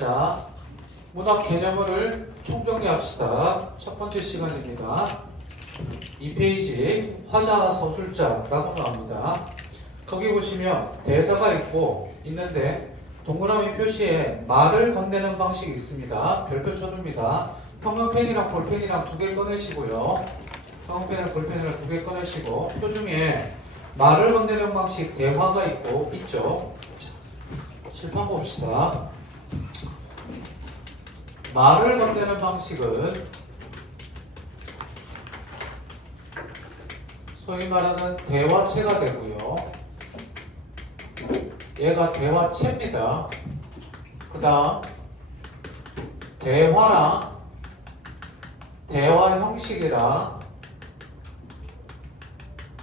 자, 문학 개념을 총정리합시다. 첫 번째 시간입니다. 2페이지 화자 서술자라고 나옵니다. 거기 보시면 대사가 있는데 동그라미 표시에 말을 건네는 방식이 있습니다. 별표 쳐줍니다. 평형펜이랑 볼펜이랑 두 개 꺼내시고요. 평형펜이랑 볼펜이랑 두 개 꺼내시고 표 중에 말을 건네는 방식 대화가 있죠. 자, 칠판 봅시다. 말을 건네는 방식은 소위 말하는 대화체가 되고요. 얘가 대화체입니다. 그 다음 대화랑 대화 형식이랑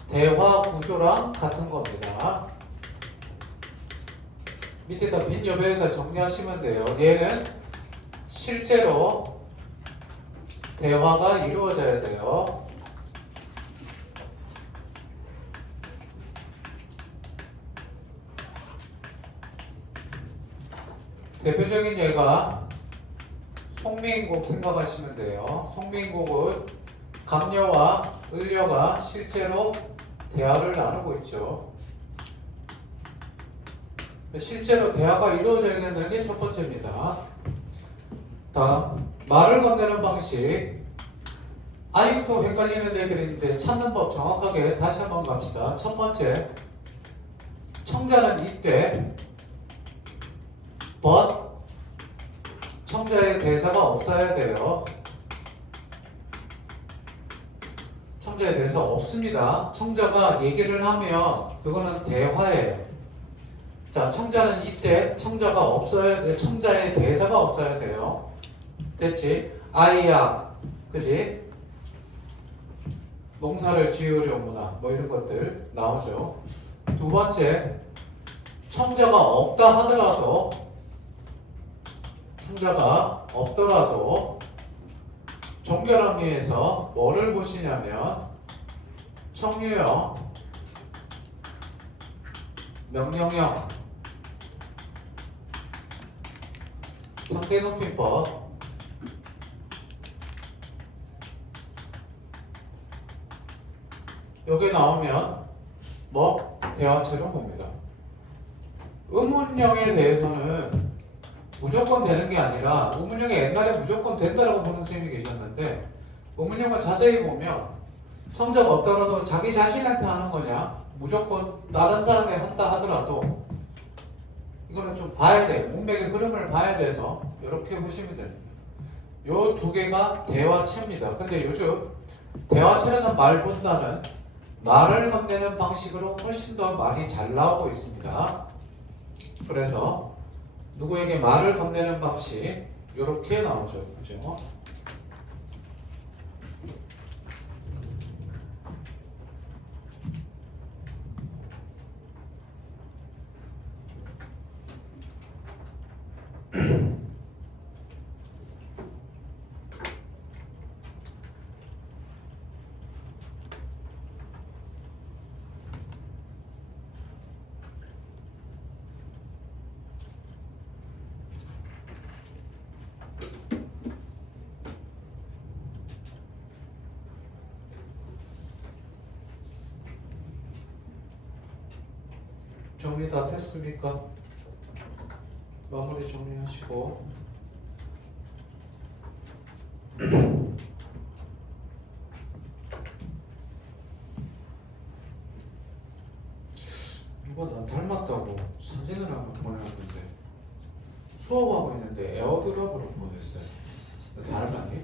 대화 구조랑 같은 겁니다. 밑에다 빈 여백에다 정리하시면 돼요. 얘는 실제로 대화가 이루어져야 돼요. 대표적인 예가 송미인곡 생각하시면 돼요. 송미인곡은 감녀와 을녀가 실제로 대화를 나누고 있죠. 실제로 대화가 이루어져야 된다는 게 첫 번째입니다. 다음, 말을 건네는 방식. 아직도 헷갈리는 애들이 있는데 찾는 법 정확하게 다시 한번 갑시다. 첫 번째, 청자는 이때 but 청자의 대사가 없어야 돼요. 청자의 대사 없습니다. 청자가 얘기를 하면 그거는 대화예요. 자, 청자는 이때 청자가 없어야 돼. 청자의 대사가 없어야 돼요. 됐지? 아이야, 그지? 농사를 지으려무나 뭐 이런 것들 나오죠. 두 번째, 청자가 없다 하더라도 청자가 없더라도 종결함리에서 뭐를 보시냐면 청유형, 명령형, 상대높임법, 여기 나오면 뭐 대화체로 봅니다. 의문형에 대해서는 무조건 되는 게 아니라 의문형이 옛날에 무조건 된다라고 보는 선생님이 계셨는데 의문형을 자세히 보면 청자가 없더라도 자기 자신한테 하는 거냐 무조건 다른 사람이 한다 하더라도 이거는 좀 봐야 돼요. 문맥의 흐름을 봐야 돼서 이렇게 보시면 됩니다. 요 두 개가 대화체입니다. 근데 요즘 대화체라는 말보다는 말을 건네는 방식으로 훨씬 더 말이 잘 나오고 있습니다. 그래서 누구에게 말을 건네는 방식 이렇게 나오죠. 그죠? 정리 다 됐습니까? 마무리 정리하시고 이거 난 닮았다고 사진을 한번 보내놨는데 수업하고 있는데 에어드랍으로 보냈어요. 닮았니?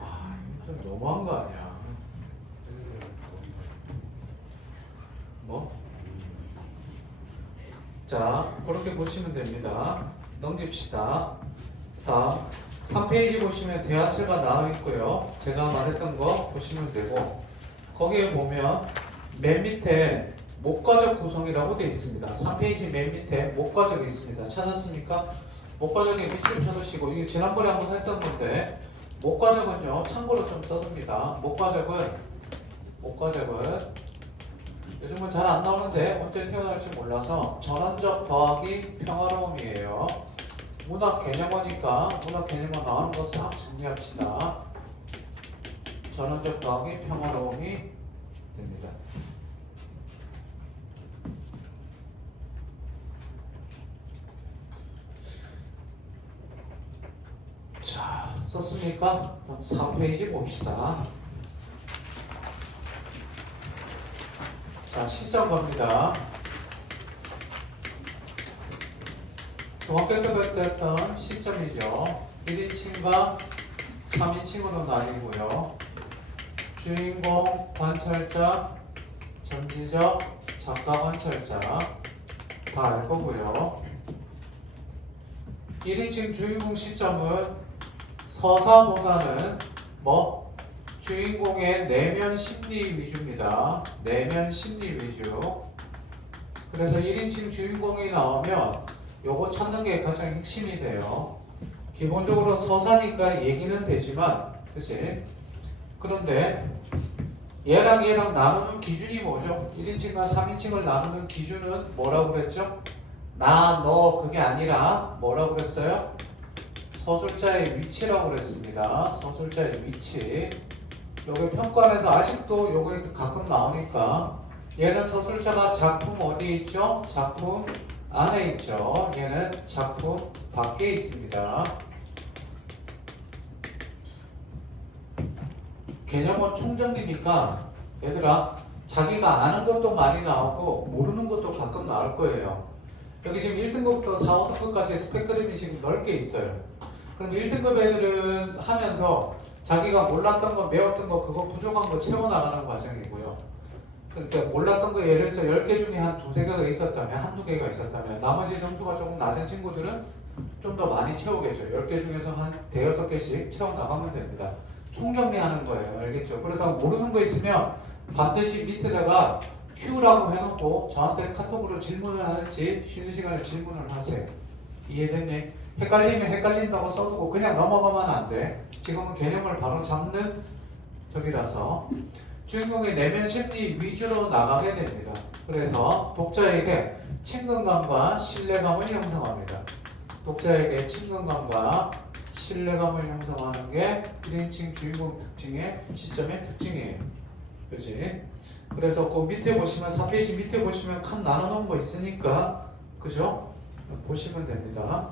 아 이거 좀 너무한 거 아니야? 뭐? 자, 그렇게 보시면 됩니다. 넘깁시다. 다음 3페이지 보시면 대화체가 나와 있고요. 제가 말했던 거 보시면 되고 거기에 보면 맨 밑에 목과적 구성이라고 되어 있습니다. 3페이지 맨 밑에 목과적이 있습니다. 찾았습니까? 목과적에 밑줄 쳐두시고 이게 지난번에 한번 했던 건데 목과적은요 참고로 좀 써둡니다. 목과적은 요즘은 잘 안 나오는데 언제 태어날지 몰라서 전원적 더하기 평화로움이에요. 문학 개념어니까 문학 개념어 나오는 거 싹 정리합시다. 전원적 더하기 평화로움이 됩니다. 자, 썼으니까 4페이지 봅시다. 자, 시점 갑니다. 중학교 때부터 했던 시점이죠. 1인칭과 3인칭으로 나뉘고요. 주인공, 관찰자, 전지적, 작가, 관찰자 다 알 거고요. 1인칭 주인공 시점은 서사보다는 주인공의 내면 심리 위주입니다. 내면 심리 위주. 그래서 1인칭 주인공이 나오면 요거 찾는 게 가장 핵심이 돼요. 기본적으로 서사니까 얘기는 되지만, 그치? 그런데 얘랑 나누는 기준이 뭐죠? 1인칭과 3인칭을 나누는 기준은 뭐라고 그랬죠? 나, 너 그게 아니라 뭐라고 그랬어요? 서술자의 위치라고 그랬습니다. 서술자의 위치. 여기 평가에서 아직도 요거 가끔 나오니까 얘는 서술자가 작품 어디에 있죠? 작품 안에 있죠. 얘는 작품 밖에 있습니다. 개념은 총정리니까 얘들아 자기가 아는 것도 많이 나오고 모르는 것도 가끔 나올 거예요. 여기 지금 1등급부터 4, 5등급까지 스펙트럼이 지금 넓게 있어요. 그럼 1등급 애들은 하면서 자기가 몰랐던 거, 배웠던 거, 그거 부족한 거 채워나가는 과정이고요. 그러니까 몰랐던 거 예를 들어서 10개 중에 한 두세 개가 있었다면, 한두 개가 있었다면 나머지 점수가 조금 낮은 친구들은 좀 더 많이 채우겠죠. 10개 중에서 한 대여섯 개씩 채워나가면 됩니다. 총정리하는 거예요. 알겠죠? 그러다가 모르는 거 있으면 반드시 밑에다가 Q라고 해놓고 저한테 카톡으로 질문을 하든지 쉬는 시간에 질문을 하세요. 이해됐니? 헷갈리면 헷갈린다고 써두고 그냥 넘어가면 안 돼. 지금은 개념을 바로 잡는 적이라서 주인공의 내면 심리 위주로 나가게 됩니다. 그래서 독자에게 친근감과 신뢰감을 형성합니다. 독자에게 친근감과 신뢰감을 형성하는 게 1인칭 주인공 특징의 시점의 특징이에요. 그치? 그래서 그 밑에 보시면 4페이지 밑에 보시면 칸 나눠놓은 거 있으니까 그죠? 보시면 됩니다.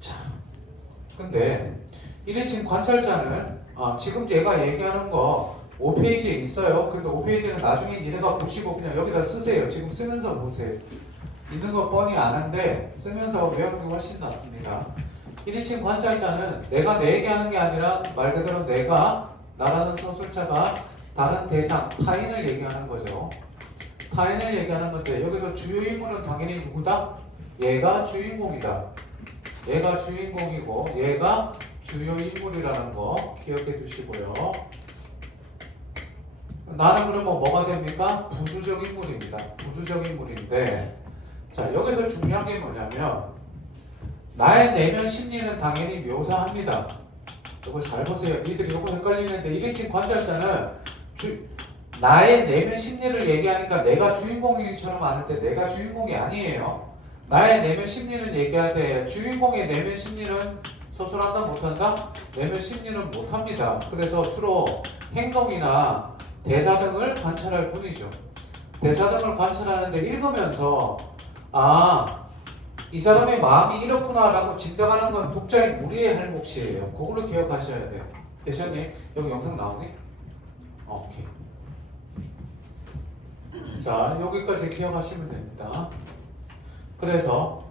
자, 근데 1인칭 관찰자는 지금 얘가 얘기하는 거 5페이지에 있어요. 근데 5페이지는 나중에 니네가 보시고 그냥 여기다 쓰세요. 지금 쓰면서 보세요. 있는 거 뻔히 아는데 쓰면서 외우는 게 훨씬 낫습니다. 1인칭 관찰자는 내가 내 얘기하는 게 아니라 말 그대로 내가 나라는 서술자가 다른 대상, 타인을 얘기하는 거죠. 타인을 얘기하는 건데 여기서 주요 인물은 당연히 누구다? 얘가 주인공이다. 얘가 주인공이고 얘가 주요 인물이라는 거 기억해 두시고요. 나는 그러면 뭐가 됩니까? 부수적 인물입니다. 부수적 인물인데 자 여기서 중요한 게 뭐냐면 나의 내면 심리는 당연히 묘사합니다. 이거 잘 보세요. 니들이 이거 헷갈리는데 1인칭 관찰자는 나의 내면 심리를 얘기하니까 내가 주인공인처럼 아는데 내가 주인공이 아니에요. 나의 내면 심리는 얘기할 때 주인공의 내면 심리는 서술한다 못한다? 내면 심리는 못합니다. 그래서 주로 행동이나 대사 등을 관찰할 뿐이죠. 대사 등을 관찰하는데 읽으면서 이 사람의 마음이 이렇구나 라고 짐작하는 건 독자인 우리의 할 몫이에요. 그걸로 기억하셔야 돼요. 되셨니? 여기 영상 나오니? 오케이. 자, 여기까지 기억하시면 됩니다. 그래서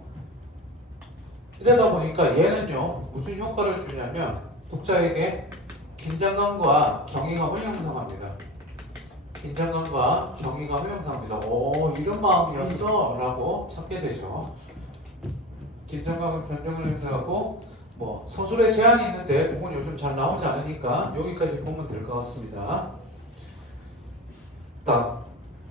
이러다 보니까 얘는요 무슨 효과를 주냐면 독자에게 긴장감과 경이감을 형성합니다. 긴장감과 경이감을 형성합니다. 오 이런 마음이었어 라고 찾게 되죠. 긴장감을 견정을 형성하고 서술에 제한이 있는데 그건 요즘 잘 나오지 않으니까 여기까지 보면 될 것 같습니다.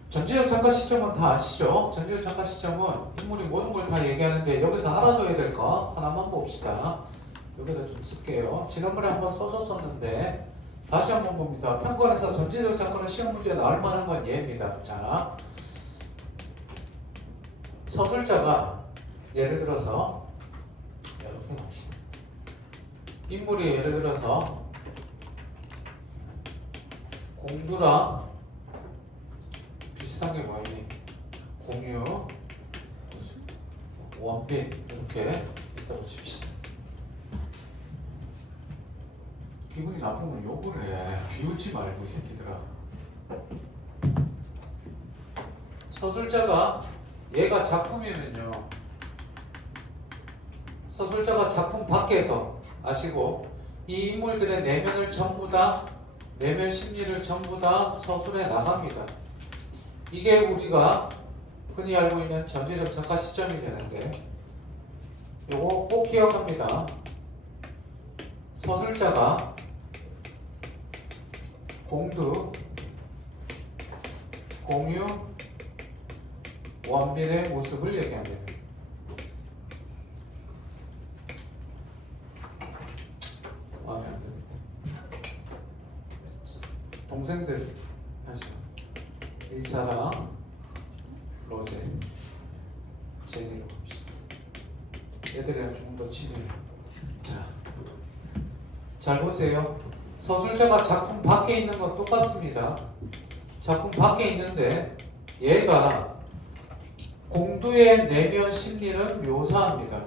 전지적 작가 시점은 다 아시죠? 전지적 작가 시점은 인물이 모든 걸 다 얘기하는데 여기서 알아둬야 될 거 하나만 봅시다. 여기다 좀 쓸게요. 지난번에 한번 써줬었는데 다시 한번 봅니다. 평권에서 전지적 작가는 시험 문제에 나올 만한 건 얘입니다. 자, 서술자가 예를 들어서 이렇게 인물이 예를 들어서 공두랑 비슷한 게 뭐니? 공유, 원빈 이렇게 있다고 칩시다. 기분이 나쁘면 욕을 해. 비웃지 말고 이 새끼들아. 서술자가 얘가 작품이면요. 서술자가 작품 밖에서 아시고 이 인물들의 내면을 전부 다 내면 심리를 전부 다 서술해 나갑니다. 이게 우리가 흔히 알고 있는 전제적 작가 시점이 되는데 요거 꼭 기억합니다. 서술자가 공두, 공유, 원빈의 모습을 얘기합니다. 마음에 안 듭니다. 동생들 하시죠. 리사랑 로제, 제니로 봅시다. 얘들이랑 조금 더 친해요. 자, 잘 보세요. 서술자가 작품 밖에 있는 건 똑같습니다. 작품 밖에 있는데 얘가 공두의 내면 심리를 묘사합니다.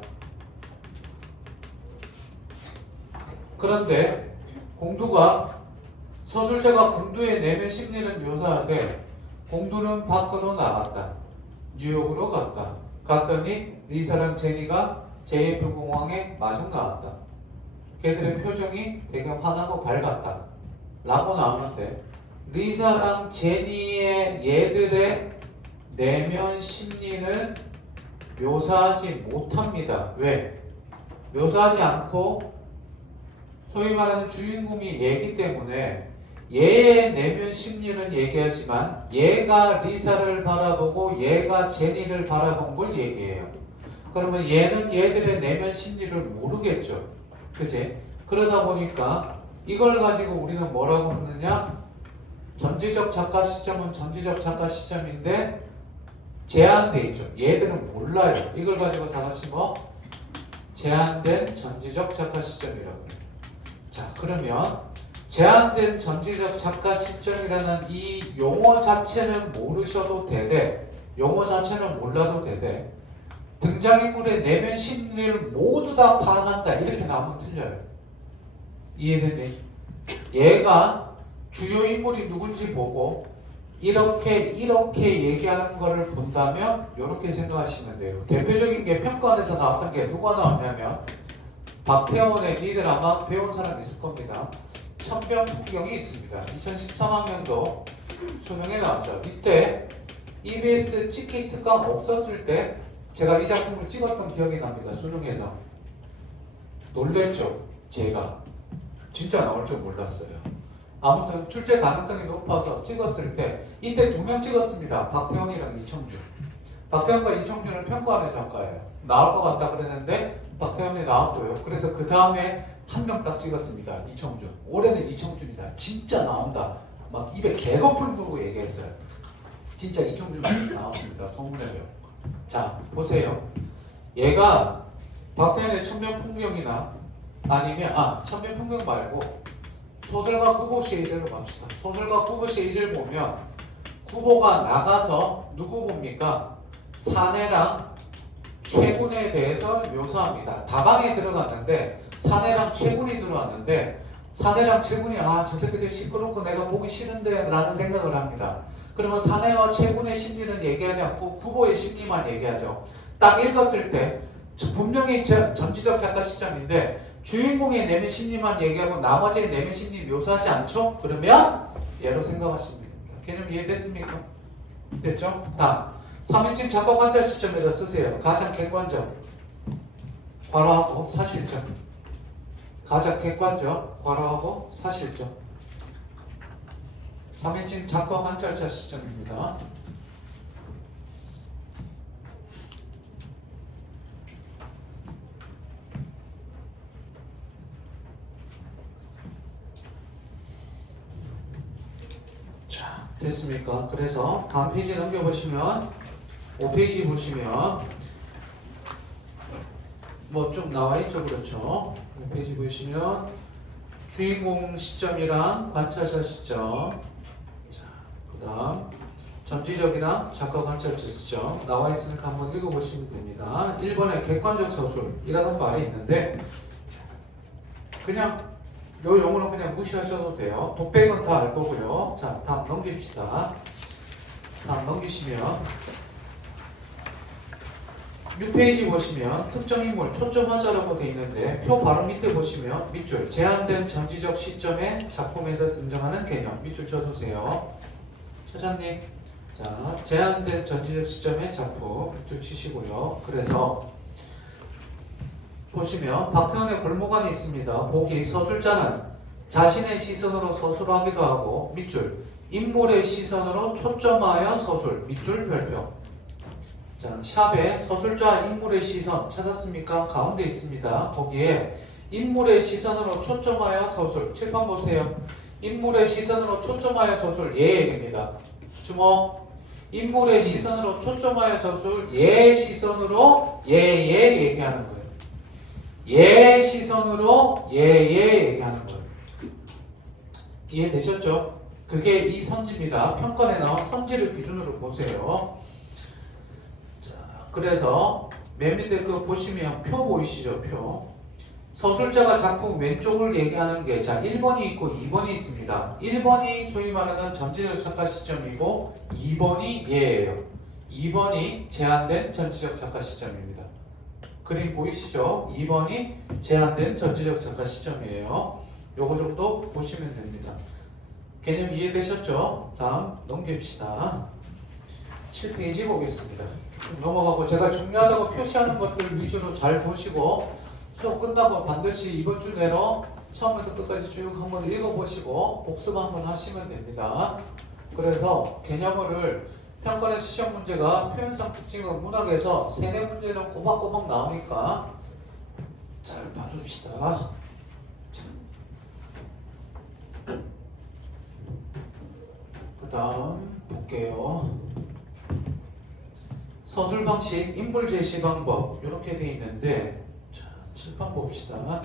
그런데 공두가 서술자가 공두의 내면 심리를 묘사하되 공두는 밖으로 나갔다. 뉴욕으로 갔다. 갔더니 리사랑 제니가 JF공항에 마중 나왔다. 걔들의 표정이 되게 환하고 밝았다. 라고 나오는데 리사랑 제니의 얘들의 내면 심리는 묘사하지 못합니다. 왜? 묘사하지 않고 소위 말하는 주인공이 얘기 때문에 얘의 내면 심리는 얘기하지만 얘가 리사를 바라보고 얘가 제니를 바라본 걸 얘기해요. 그러면 얘는 얘들의 내면 심리를 모르겠죠. 그치? 그러다 보니까 이걸 가지고 우리는 뭐라고 하느냐? 전지적 작가 시점은 전지적 작가 시점인데 제한돼 있죠. 얘들은 몰라요. 이걸 가지고 다 같이 뭐? 제한된 전지적 작가 시점이라고 해요. 자, 그러면 제한된 전지적 작가 시점이라는 이 용어 자체는 모르셔도 되되 용어 자체는 몰라도 되되 등장인물의 내면 심리를 모두 다 파악한다 이렇게 나오면 틀려요. 이해되니? 얘가 주요 인물이 누군지 보고 이렇게 얘기하는 거를 본다면 이렇게 생각하시면 돼요. 대표적인 게 평가원에서 나왔던 게 누가 나왔냐면 박태원의 니들 아마 배운 사람 있을 겁니다. 천변풍경이 있습니다. 2013학년도 수능에 나왔죠. 이때 EBS 찍기 특강 없었을 때 제가 이 작품을 찍었던 기억이 납니다. 수능에서. 놀랬죠. 제가. 진짜 나올 줄 몰랐어요. 아무튼 출제 가능성이 높아서 찍었을 때 이때 2명 찍었습니다. 박태원이랑 이청준. 박태원과 이청준은 평가원의 작가예요. 나올 것 같다 그랬는데 박태원이 나왔고요. 그래서 그 다음에 한 명 딱 찍었습니다. 이청준. 올해는 이청준이다. 진짜 나온다. 막 입에 개거풀 불고 얘기했어요. 진짜 이청준 나왔습니다. 소문내요. 자, 보세요. 얘가 박태원의 천변풍경이나 아니면 천변풍경 말고 소설가 구보시의 일을 봅시다. 소설가 구보시의 일을 보면 구보가 나가서 누구 봅니까? 사내랑 최군에 대해서 묘사합니다. 다방에 들어갔는데 사내랑 최군이 들어왔는데 사내랑 최군이 저 새끼들 시끄럽고 내가 보기 싫은데 라는 생각을 합니다. 그러면 사내와 최군의 심리는 얘기하지 않고 구보의 심리만 얘기하죠. 딱 읽었을 때 분명히 전지적 작가 시점인데 주인공의 내면 심리만 얘기하고 나머지의 내면 심리 묘사하지 않죠? 그러면 얘로 생각하시면 됩니다. 개념 이해됐습니까? 됐죠? 다음 3인칭 작가 관찰 시점에다 쓰세요. 가장 객관적 괄호하고 사실적. 가장 객관적 괄호하고 사실적. 3인칭 작가 관찰자 시점입니다. 자, 됐습니까? 그래서 다음 페이지 넘겨보시면 5페이지 보시면 뭐 좀 나와 있죠, 그렇죠? 페이지 보시면 주인공 시점이랑 관찰자 시점, 자, 그다음 전지적이랑 작가 관찰자 시점 나와 있으니까 한번 읽어보시면 됩니다. 1번에 객관적 서술이라는 말이 있는데 그냥 요 용어는 그냥 무시하셔도 돼요. 독백은 다 알 거고요. 자, 다음 넘깁시다. 다음 넘기시면 6페이지 보시면 특정 인물 초점하자라고 되어 있는데 표 바로 밑에 보시면 밑줄 제한된 전지적 시점의 작품에서 등장하는 개념 밑줄 쳐두세요. 차장님, 자 제한된 전지적 시점의 작품 밑줄 치시고요. 그래서 보시면 박태원의 골목안이 있습니다. 보기 서술자는 자신의 시선으로 서술하기도 하고 밑줄 인물의 시선으로 초점하여 서술 밑줄 별표. 자, 샵에 서술자 인물의 시선 찾았습니까? 가운데 있습니다. 거기에 인물의 시선으로 초점하여 서술 칠판 보세요. 인물의 시선으로 초점하여 서술 얘 얘기입니다. 주목. 인물의 시선으로 초점하여 서술 얘 시선으로 얘 얘기하는 거예요. 얘 시선으로 얘 얘기하는 거예요. 이해되셨죠? 그게 이 선지입니다. 평가에 나온 선지를 기준으로 보세요. 그래서 맨 밑에 그 보시면 표 보이시죠? 표. 서술자가 작품 왼쪽을 얘기하는 게 자 1번이 있고 2번이 있습니다. 1번이 소위 말하는 전지적 작가 시점이고 2번이 얘예요. 2번이 제한된 전지적 작가 시점입니다. 그림 보이시죠? 2번이 제한된 전지적 작가 시점이에요. 요거 정도 보시면 됩니다. 개념 이해되셨죠? 다음 넘깁시다. 7페이지 보겠습니다. 넘어가고 제가 중요하다고 표시하는 것들 위주로 잘 보시고 수업 끝나고 반드시 이번 주 내로 처음부터 끝까지 쭉 한번 읽어보시고 복습 한번 하시면 됩니다. 그래서 개념을 평가는 시험 문제가 표현상 특징은 문학에서 세네 문제는 꼬박꼬박 나오니까 잘 봐줍시다. 그 다음 볼게요. 서술 방식, 인물 제시 방법 이렇게 돼 있는데 자, 칠판 봅시다.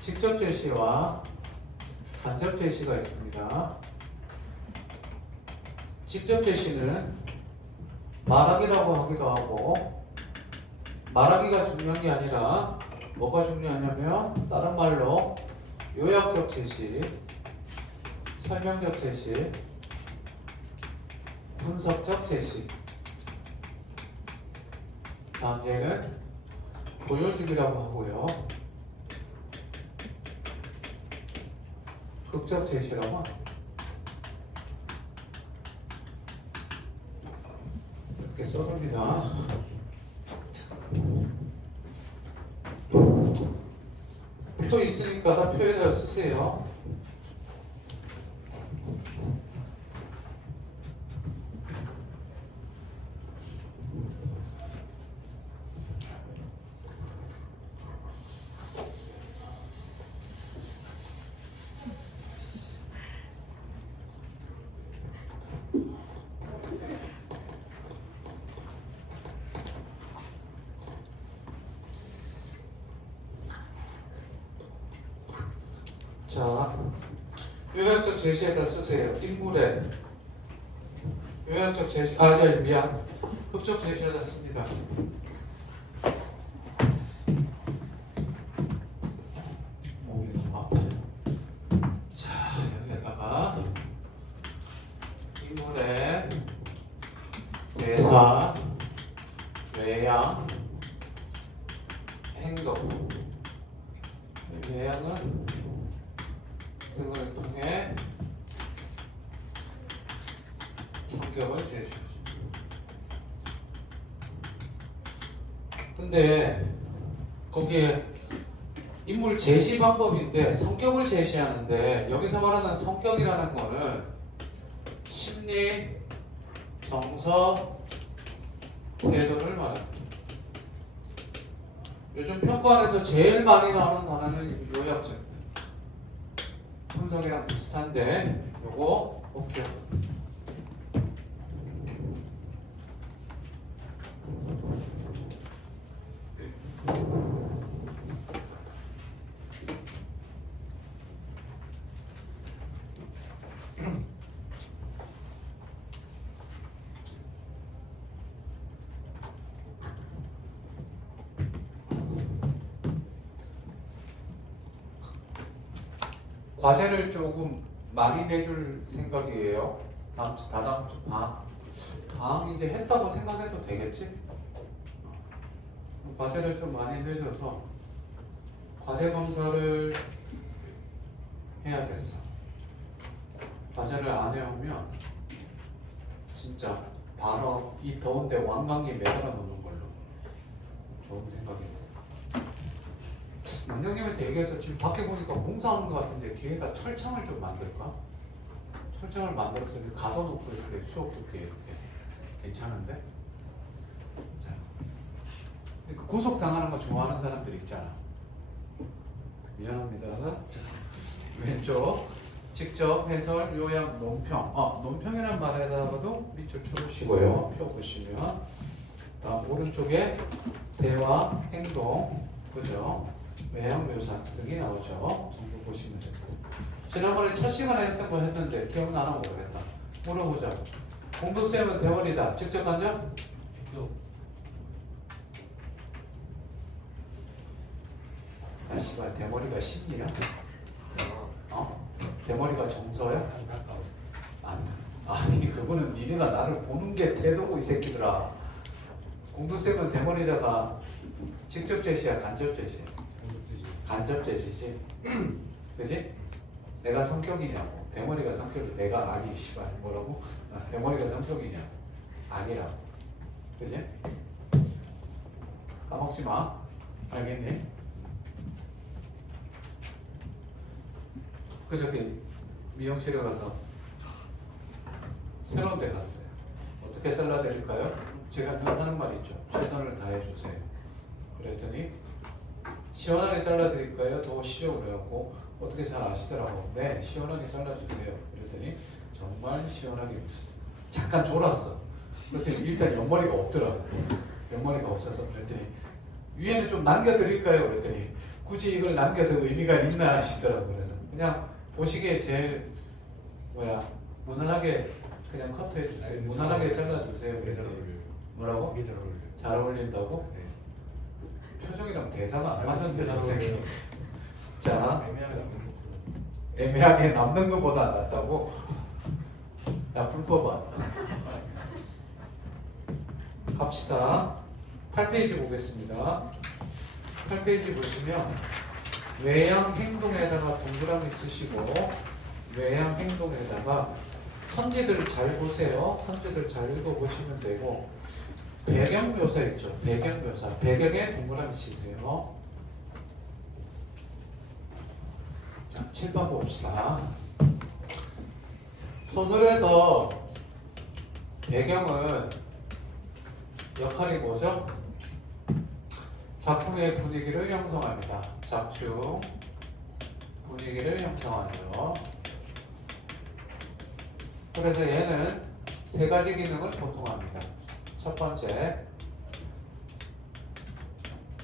직접 제시와 간접 제시가 있습니다. 직접 제시는 말하기라고 하기도 하고 말하기가 중요한 게 아니라 뭐가 중요하냐면 다른 말로 요약적 제시, 설명적 제시, 분석적 제시. 다음 얘는 보여주기라고 하고요. 극적 제시라고 합니다. 이렇게 써둡니다. 표 있으니까 다 표에다 쓰세요. 자, 요약적 제시에다 쓰세요. 인물의 요약적 제시, 미안. 흑적 제시에다 씁니다. 목이 너무 아파요. 자, 여기다가 인물의 대사, 외양, 행동. 외양은 등을 통해 성격을 제시했습니다. 근데 거기에 인물 제시 방법인데 성격을 제시하는데 여기서 말하는 성격이라는 거는 심리, 정서, 태도를 말합니다. 요즘 평가원에서 제일 많이 나오는 단어는 요약적. 분석이랑 비슷한데 요거 볼게요. 과제를 조금 많이 내줄 생각이에요. 다다음 주 다음 이제 했다고 생각해도 되겠지? 과제를 좀 많이 내줘서 과제 검사를 해야겠어. 과제를 안 해오면 진짜 바로 이 더운데 왕관기 매달아 놓는 걸로. 좋은 생각이에요. 원장님한테 얘기해서 지금 밖에 보니까 공사하는 것 같은데 뒤에다 철창을 좀 만들까? 철창을 만들어서 이렇게 가둬놓고 이렇게 수업 듣게 이렇게 괜찮은데? 자, 그러니까 구속 당하는 거 좋아하는 사람들 있잖아. 미안합니다. 자, 왼쪽 직접 해설 요약 논평. 논평이라는 말에다가도 밑줄 쳐주시고요. 표 보시면 다음 오른쪽에 대화, 행동, 그죠? 외형 묘사 등이 나오죠. 정보 보시면 되고. 지난번에 첫 시간에 했던 거 했는데 기억나나 모르겠다. 물어보자. 공부쌤은 대원이다. 직접 간접? 아 씨발 대머리가 심리야? 대머리가 정서야? 아니 그거는 니네가 나를 보는 게 태도고 이 새끼들아. 공부쌤은 대머리다가 직접 제시야 간접 제시? 간접 제시지. 그지? 내가 성격이냐고. 대머리가 성격이 내가 아니 씨발 뭐라고? 대머리가 성격이냐? 아니라고. 그지? 까먹지 마. 알겠니? 그저께 미용실에 가서 새로운 데 갔어요. 어떻게 잘라드릴까요? 제가 늘 하는 말 있죠. 최선을 다해주세요. 그랬더니 시원하게 잘라드릴까요? 더 오시죠 그래갖고 어떻게 잘 아시더라고. 네 시원하게 잘라주세요. 그랬더니 정말 시원하게 잠깐 졸았어. 그랬더니 일단 옆머리가 없더라고. 옆머리가 없어서 그랬더니 위에는 좀 남겨드릴까요? 그랬더니 굳이 이걸 남겨서 의미가 있나 싶더라고. 그래서 그냥 보시기에 제일 무난하게 그냥 커트해 주세요. 무난하게 잘라주세요. 그랬더니 뭐라고? 잘 어울린다고? 네. 표정이랑 대사가 안 맞는데 저 새끼. 자, 애매하게 남는 것보다 낫다고? 야 불법아. 갑시다. 8페이지 보겠습니다. 8페이지 보시면 외양 행동에다가 동그라미 쓰시고 외양 행동에다가 선지들 잘 보세요. 선지들 잘 읽어보시면 되고 배경 묘사 있죠. 배경 묘사. 배경에 동그라미 치세요. 자, 7번 봅시다. 소설에서 배경은 역할이 뭐죠? 작품의 분위기를 형성합니다. 작중 분위기를 형성하죠. 그래서 얘는 세 가지 기능을 보통 합니다. 첫 번째,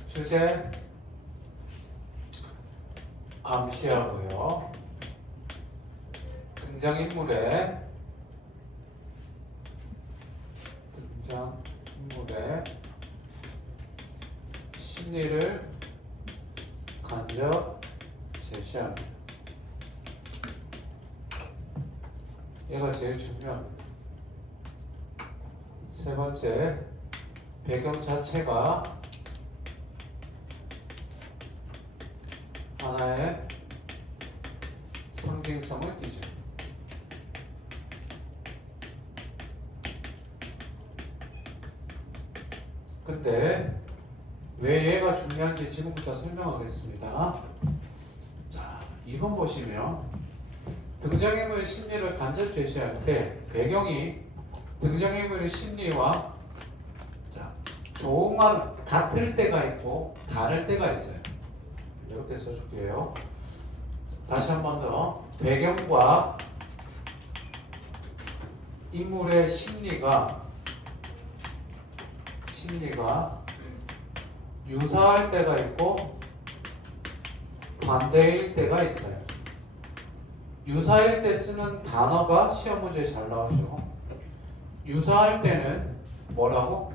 주제 암시하고요. 등장인물의 심리를 간접 제시합니다. 얘가 제일 중요합니다. 세 번째, 배경 자체가 하나의 상징성을 띠죠. 근데 왜 얘가 중요한지 지금부터 설명하겠습니다. 자, 2번 보시면 등장인물의 심리를 간접 제시할 때 배경이 등장인물의 심리와 조금만 같을 때가 있고 다를 때가 있어요. 이렇게 써줄게요. 다시 한 번 더. 배경과 인물의 심리가 유사할 때가 있고 반대일 때가 있어요. 유사일 때 쓰는 단어가 시험 문제에 잘 나오죠. 유사할 때는 뭐라고?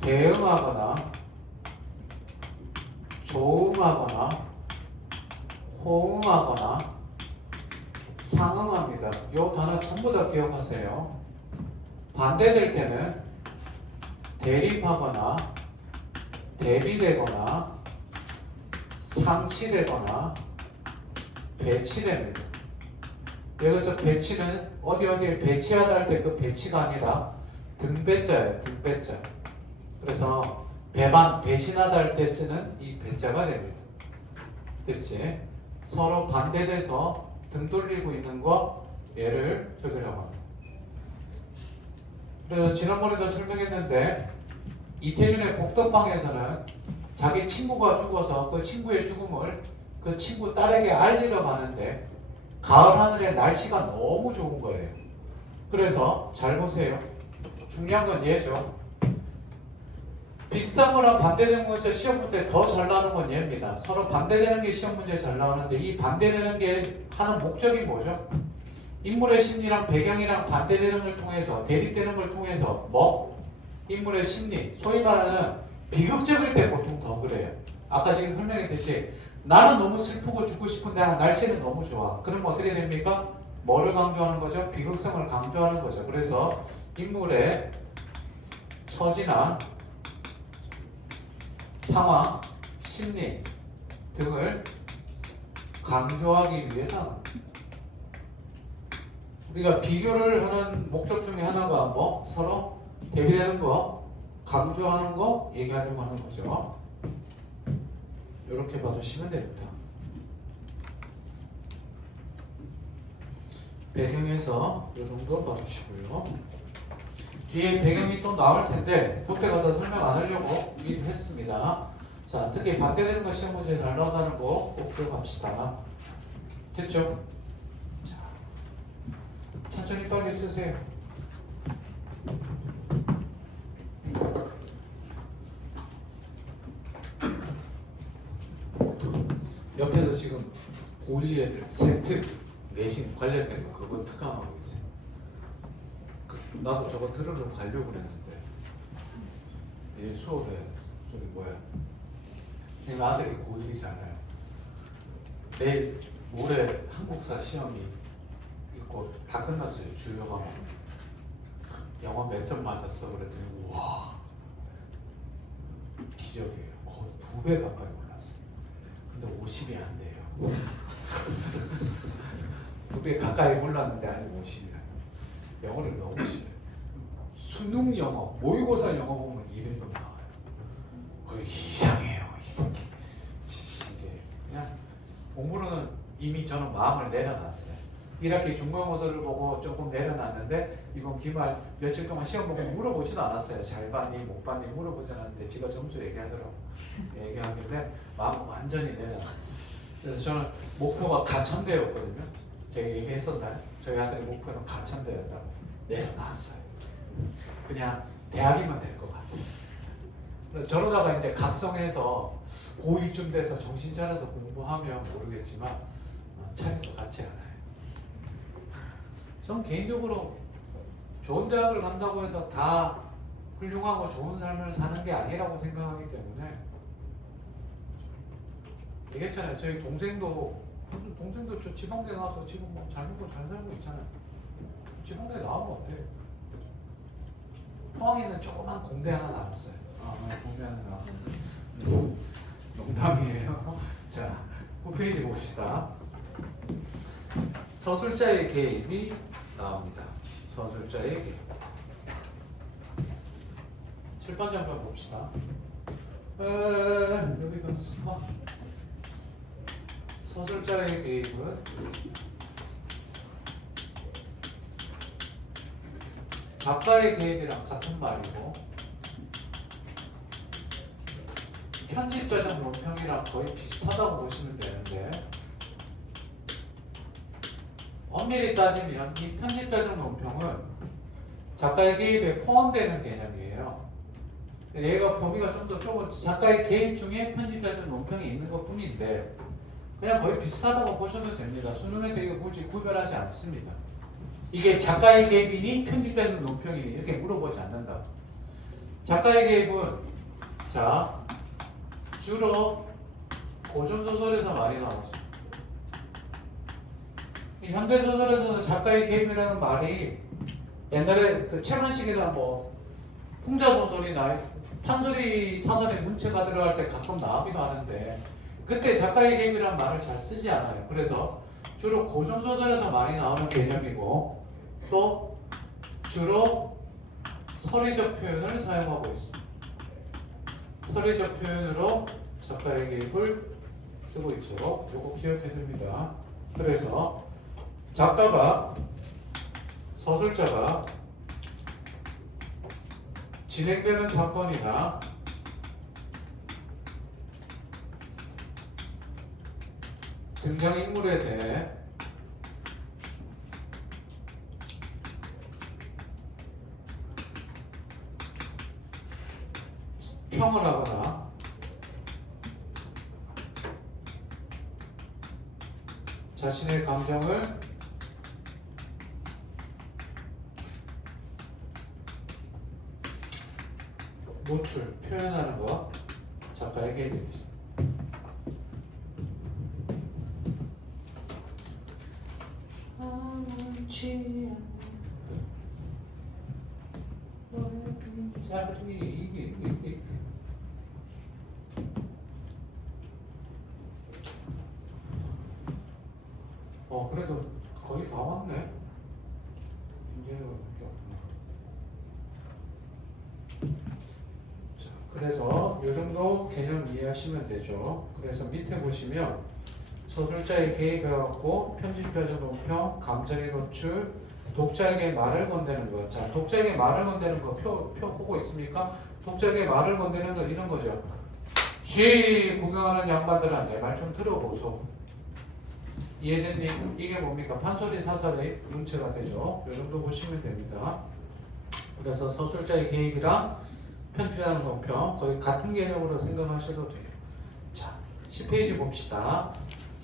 대응하거나 조응하거나 호응하거나 상응합니다. 이 단어 전부 다 기억하세요. 반대될 때는 대립하거나 대비되거나 상치되거나 배치됩니다. 여기서 배치는 어디에 배치하다 할 때 그 배치가 아니라 등배자예요. 등배자. 그래서 배신하다 할 때 쓰는 이 배자가 됩니다. 됐지? 서로 반대돼서 등 돌리고 있는 거 얘를 적으라고 합니다. 그래서 지난번에도 설명했는데 이태준의 복덕방에서는 자기 친구가 죽어서 그 친구의 죽음을 그 친구 딸에게 알리러 가는데 가을 하늘에 날씨가 너무 좋은 거예요. 그래서 잘 보세요. 중요한 건 얘죠. 비슷한 거랑 반대되는 것에서 시험 문제 더 잘 나오는 건 얘입니다. 서로 반대되는 게 시험 문제 잘 나오는데 이 반대되는 게 하는 목적이 뭐죠? 인물의 심리랑 배경이랑 반대되는 걸 통해서 대립되는 걸 통해서 인물의 심리, 소위 말하는 비극적일 때 보통 더 그래요. 아까 지금 설명했듯이 나는 너무 슬프고 죽고 싶은데 날씨는 너무 좋아. 그러면 어떻게 됩니까? 뭐를 강조하는 거죠? 비극성을 강조하는 거죠. 그래서 인물의 처지나 상황, 심리 등을 강조하기 위해서 우리가 비교를 하는 목적 중에 하나가 서로 대비되는 거, 강조하는 거 얘기하려고 하는 거죠. 이렇게 봐주시면 됩니다. 배경에서 이 정도 봐주시고요. 뒤에 배경이 또 나올 텐데 그때 가서 설명 안 하려고 미리 했습니다. 자, 특히 반대되는 거 시험 문제 잘 나온다는 거 꼭 기억합시다. 됐죠? 자, 천천히 빨리 쓰세요. 옆에서 지금 고1 애들 세트 내신 관련된 거 그거 특강하고 있어요. 나도 저거 들으러 가려고 그랬는데 이 수업에 저기 선생님 아들이 고1이잖아요. 내일 모레 한국사 시험이 있고 다 끝났어요. 주요 과목. 영어 몇 점 맞았어? 그랬더니 우와 기적이에요. 거의 2배 가까이 올랐어요. 근데 50이 안 돼요. 2배 가까이 올랐는데 아직 50이 안 돼요. 영어를 너무 싫어요. 수능 영어, 모의고사 영어 보면 2등급 나와요. 그게 이상해요, 이 새끼. 이게 그냥 공부로는 이미 저는 마음을 내려놨어요. 1학기 중간고사를 보고 조금 내려놨는데 이번 기말 며칠 동안 시험 보고 물어보지도 않았어요. 잘 봤니, 못 봤니 물어보지 않았는데 지가 점수 얘기하더라고. 얘기하길래 마음 완전히 내려놨어요. 그래서 저는 목표가 가천대였거든요. 제가 얘기했었나요? 저희 아들의 목표는 가천대였다고. 내려놨어요. 그냥 대학이면 될 것 같아요. 그래서 저러다가 이제 각성해서 고2쯤 돼서 정신 차려서 공부하면 모르겠지만 차릴 것 같지 않아요. 전 개인적으로 좋은 대학을 간다고 해서 다 훌륭하고 좋은 삶을 사는 게 아니라고 생각하기 때문에 얘기했잖아요. 저희 동생도 저 지방대 나와서 지금 잘 먹고 잘 살고 있잖아요. 지방대 나오면 어때요? 포항에 있는 조그만 공대 하나 나왔어요. 공대 하나 나왔어요. 농담이에요. 자, 9페이지 봅시다. 서술자의 개입이 나옵니다. 서술자의 개입. 칠판지 한번 봅시다. 여기가 서술자의 개입은 작가의 개입이랑 같은 말이고 편집자적 논평이랑 거의 비슷하다고 보시면 되는데 엄밀히 따지면 이 편집자적 논평은 작가의 개입에 포함되는 개념이에요. 얘가 범위가 좀 더 좁은 작가의 개입 중에 편집자적 논평이 있는 것 뿐인데 그냥 거의 비슷하다고 보셔도 됩니다. 수능에서 이거 굳이 구별하지 않습니다. 이게 작가의 개입이니 편집자적 논평이니 이렇게 물어보지 않는다. 작가의 개입은 주로 고전소설에서 많이 나오죠. 이 현대소설에서도 작가의 개입이라는 말이 옛날에 그 채만식이나 뭐 풍자소설이나 판소리 사설의 문체가 들어갈 때 가끔 나오기도 하는데 그때 작가의 개입이라는 말을 잘 쓰지 않아요. 그래서 주로 고전소설에서 많이 나오는 개념이고 또 주로 서리적 표현을 사용하고 있습니다. 서리적 표현으로 작가의 개입을 쓰고 있죠. 이거 기억해 둡니다. 그래서 작가가 서술자가 진행되는 사건이나 등장인물에 대해 평을 하거나 자신의 감정을 노출, 표현하는 것 작가의 개입입니다. 그래도 거의 다 왔네. 이제는 밖에 없네. 자, 그래서 이 정도 개념 이해하시면 되죠. 그래서 밑에 보시면 서술자의 개입해갖고 편집자적 논평, 감정의 노출, 독자에게 말을 건네는 것. 자, 독자에게 말을 건네는 거 표 보고 있습니까? 독자에게 말을 건네는 거 이런 거죠. 쉬 구경하는 양반들아 내 말 좀 들어보소. 이해됐니? 이게 뭡니까? 판소리 사설의 문체가 되죠. 이 정도 보시면 됩니다. 그래서 서술자의 개입이랑 편집자의 논평 거의 같은 개념으로 생각하셔도 돼요. 자, 10페이지 봅시다.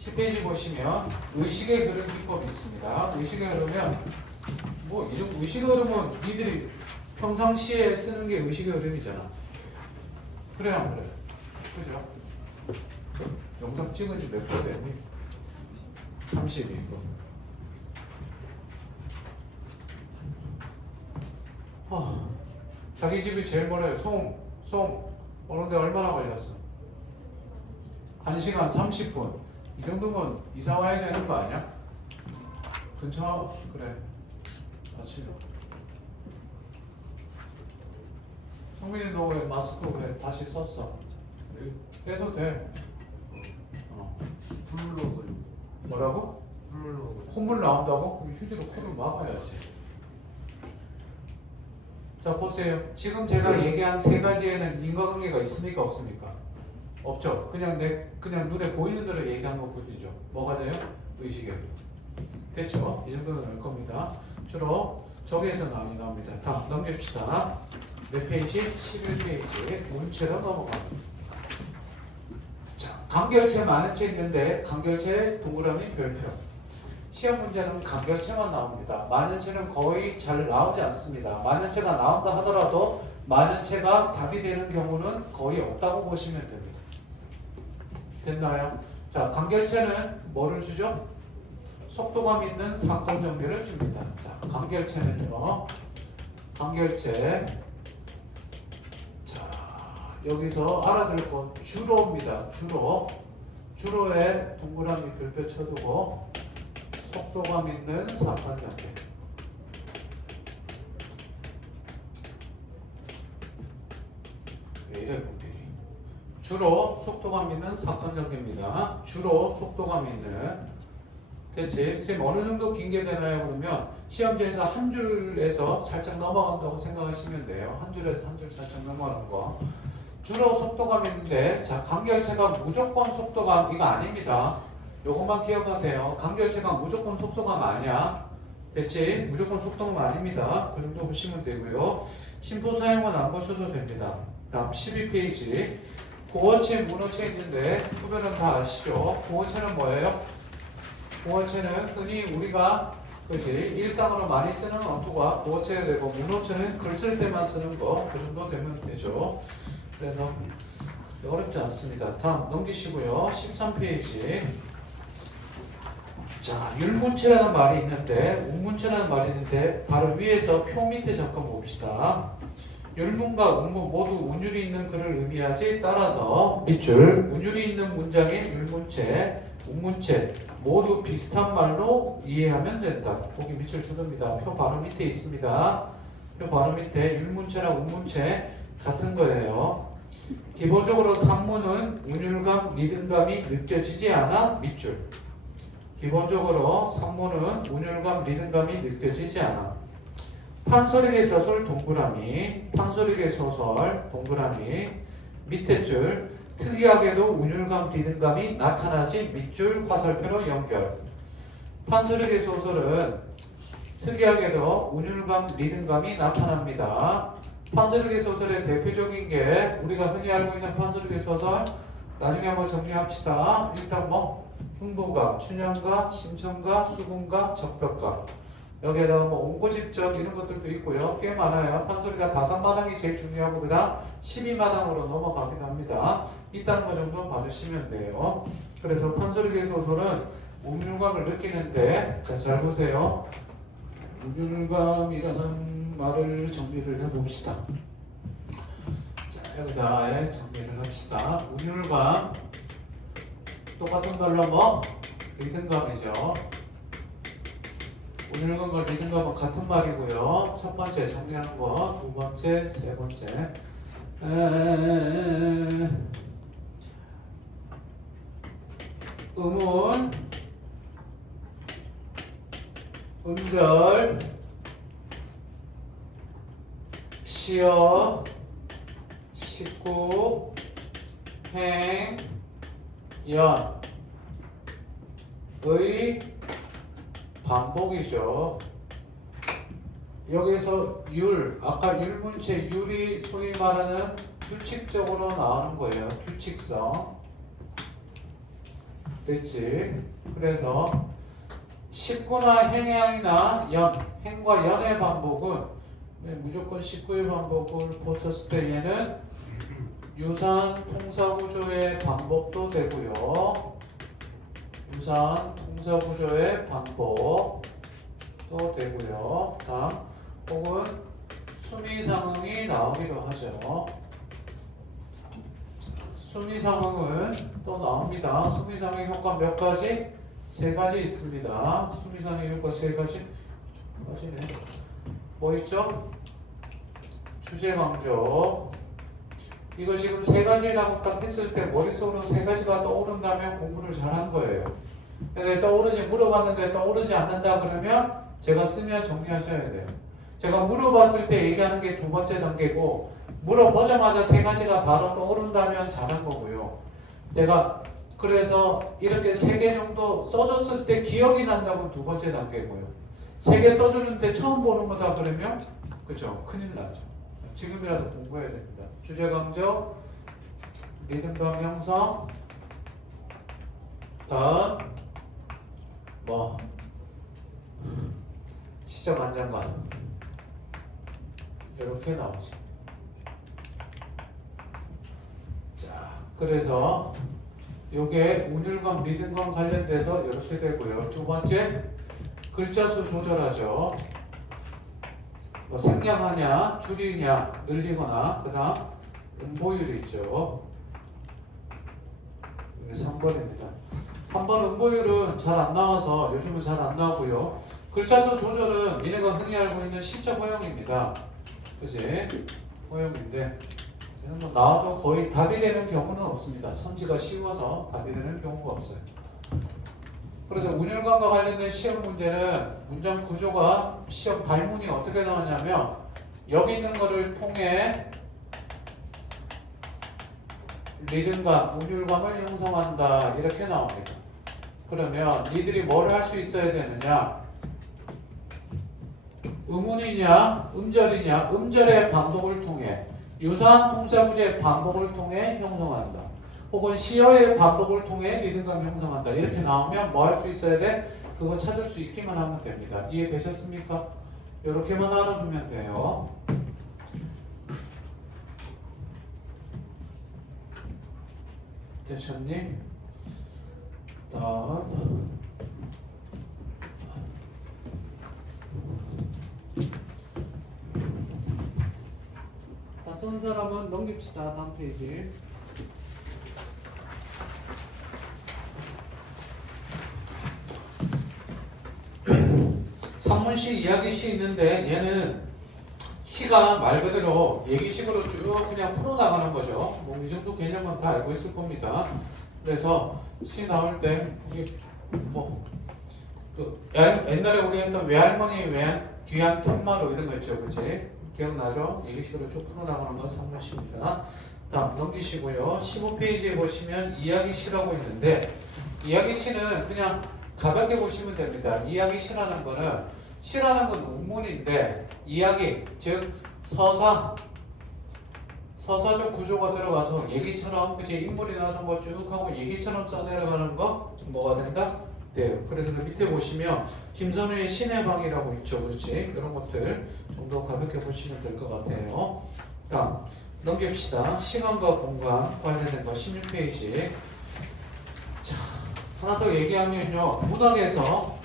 10페이지 보시면 의식의 흐름 기법이 있습니다. 의식의 흐름은 뭐 이런 의식의 흐름은 니들이 평상시에 쓰는 게 의식의 흐름이잖아. 그래 안 그래? 그죠? 영상 찍은 지 몇 번 됐니? 30이고. 자기 집이 제일 멀어요. 송 오는데 얼마나 걸렸어? 1시간 30분. 이 정도면 이사 와야 되는 거 아니야? 근처 그래. 아침. 성민이 너 왜 마스크 그래 다시 썼어? 빼도 돼. 풀로 그리고 뭐라고? 풀로 콧물 나온다고? 그럼 휴지로 코를 막아야지. 자 보세요. 지금 제가 얘기한 세 가지에는 인과관계가 있습니까 없습니까? 없죠. 그냥 눈에 보이는 대로 얘기한 것 뿐이죠. 뭐가 돼요? 의식의 흐름. 됐죠? 이 정도는 알 겁니다. 주로 저기에서 많이 나옵니다. 다음 넘깁시다. 몇 페이지? 11페이지. 문체로 넘어갑니다. 자, 간결체 많은 체 있는데 간결체 동그라미 별표. 시험 문제는 간결체만 나옵니다. 만연체는 거의 잘 나오지 않습니다. 만연체가 나온다 하더라도 만연체가 답이 되는 경우는 거의 없다고 보시면 됩니다. 됐나요? 자, 간결체는 뭐를 주죠? 속도감 있는 사건 전개를 줍니다. 자, 간결체는요. 간결체. 자, 여기서 알아둘 건 주로입니다. 주로에 동그라미 별표 쳐두고 속도감 있는 사건 전개. 왜 이래 분필이? 주로 속도감 있는 사건 전개입니다. 주로 속도감 있는. 대체 쌤 어느 정도 긴 게 되나요? 그러면 시험지에서 한 줄에서 살짝 넘어간다고 생각하시면 돼요. 한 줄에서 한 줄 살짝 넘어가는 거. 주로 속도감 있는데 자 간결체가 무조건 속도감 이거 아닙니다. 요것만 기억하세요. 간결체가 무조건 속도감 아니야. 됐지? 무조건 속도감 아닙니다. 그 정도 보시면 되고요. 심포 사용은 안 보셔도 됩니다. 다음 12페이지. 고어체, 문어체 있는데 후배는 다 아시죠? 고어체는 뭐예요? 고어체는 흔히 우리가 그지 일상으로 많이 쓰는 언어가 고어체가 되고 문어체는 글 쓸 때만 쓰는 거 그 정도 되면 되죠. 그래서 어렵지 않습니다. 다음 넘기시고요. 13페이지. 자, 율문체라는 말이 있는데, 운문체라는 말이 있는데, 바로 위에서 표 밑에 잠깐 봅시다. 율문과 운문 모두 운율이 있는 글을 의미하지, 따라서 밑줄, 운율이 있는 문장인 율문체, 운문체 모두 비슷한 말로 이해하면 된다. 거기 밑줄 쳐줍니다. 표 바로 밑에 있습니다. 표 바로 밑에 율문체랑 운문체 같은 거예요. 기본적으로 산문은 운율감, 리듬감이 느껴지지 않아. 밑줄. 기본적으로 산문은 운율감, 리듬감이 느껴지지 않아. 판소리계 소설 동그라미, 판소리계 소설 동그라미, 밑에 줄 특이하게도 운율감, 리듬감이 나타나지. 밑줄 화살표로 연결. 판소리계 소설은 특이하게도 운율감, 리듬감이 나타납니다. 판소리계 소설의 대표적인 게 우리가 흔히 알고 있는 판소리계 소설 나중에 한번 정리합시다. 일단 뭐 흥부가, 춘향가, 심청가, 수궁가, 적벽가 여기에다가 뭐 옹고집전 이런 것들도 있고요. 꽤 많아요. 판소리가 다산마당이 제일 중요하고 그다음 12마당으로 넘어가기도 합니다. 있다는 거 정도 봐주시면 돼요. 그래서 판소리계 소설은 운율감을 느끼는데 자, 잘 보세요. 운율감이라는 말을 정리를 해봅시다. 자, 여기다 정리를 합시다. 운율감 똑같은 걸로 뭐 리듬감이죠. 운율감과 리듬감은 같은 말이고요. 첫 번째 정리하는 거, 두 번째, 세 번째. 음운, 음절, 시어, 식구, 행, 연, 의 반복이죠. 여기서 율, 아까 율문체 율이 소위 말하는 규칙적으로 나오는 거예요. 규칙성. 됐지? 그래서 식구나 행양이나 연, 행과 연의 반복은 무조건 식구의 반복을 보셨을 때 얘는 유사한 통사구조의 반복도 되고요. 유사한 통사구조의 반복도 되고요. 다음 혹은 수미상응이 나오기도 하죠. 수미상응은 또 나옵니다. 수미상응 효과 몇 가지? 세 가지 있습니다. 수미상응 효과 세 가지. 가지네. 뭐 있죠? 주제강조. 이거 지금 세 가지라고 딱 했을 때 머릿속으로 세 가지가 떠오른다면 공부를 잘한 거예요. 근데 떠오르지 물어봤는데 떠오르지 않는다 그러면 제가 쓰면 정리하셔야 돼요. 제가 물어봤을 때 얘기하는 게 두 번째 단계고 물어보자마자 세 가지가 바로 떠오른다면 잘한 거고요. 제가 그래서 이렇게 세 개 정도 써줬을 때 기억이 난다면 두 번째 단계고요. 세 개 써주는데 처음 보는 거다 그러면 그죠? 큰일 나죠. 지금이라도 공부해야 됩니다. 주제 강조, 리듬감 형성, 다음 뭐 시적 안정감 이렇게 나오죠. 자, 그래서 요게 운율감, 리듬감 관련돼서 이렇게 되고요. 두 번째 글자 수 조절하죠. 뭐 생략하냐, 줄이냐, 늘리거나 그 다음 음보율이 있죠. 이게 3번입니다. 3번 음보율은 잘 안 나와서 요즘은 잘 안 나오고요. 글자 수 조절은 니네가 흔히 알고 있는 시적 허용입니다. 그지? 허용인데 뭐 나와도 거의 답이 되는 경우는 없습니다. 선지가 쉬워서 답이 되는 경우가 없어요. 그래서 운율감과 관련된 시험 문제는 문장 구조가 시험 발문이 어떻게 나오냐면 여기 있는 거를 통해 리듬감, 운율감을 형성한다 이렇게 나옵니다. 그러면 니들이 뭘 할 수 있어야 되느냐? 음운이냐, 음절이냐, 음절의 반복을 통해 유사한 통사구제의 반복을 통해 형성한다. 혹은 시어의 반복을 통해 리듬감 형성한다. 이렇게 나오면 뭐 할 수 있어야 돼? 그거 찾을 수 있기만 하면 됩니다. 이해되셨습니까? 이렇게만 알아두면 돼요. 되셨니? 다음 쓴 사람은 넘깁시다. 다음 페이지. 산문시, 이야기시 있는데 얘는 시가 말 그대로 얘기식으로 쭉 그냥 풀어나가는 거죠. 뭐 이 정도 개념은 다 알고 있을 겁니다. 그래서 시 나올 때 우리 옛날에 우리 했던 외할머니 귀한 툇마루 이런 거 있죠, 그치? 기억나죠? 얘기식으로 쭉 풀어나가는 건 산문시입니다. 다음 넘기시고요. 15페이지에 보시면 이야기시라고 있는데 이야기시는 그냥 가볍게 보시면 됩니다. 이야기시라는 거는 시라는 건 운문인데 이야기, 즉 서사적 구조가 들어가서 얘기처럼 그치 인물이 나서 뭐 쭉 하고 얘기처럼 써내려가는 거 뭐가 된다? 네. 그래서 그 밑에 보시면 김선우의 신의 방이라고 있죠, 그렇지? 이런 것들 좀 더 가볍게 보시면 될 것 같아요. 다음 넘깁시다. 시간과 공간 관련된 거 16페이지. 자, 하나 더 얘기하면요. 문학에서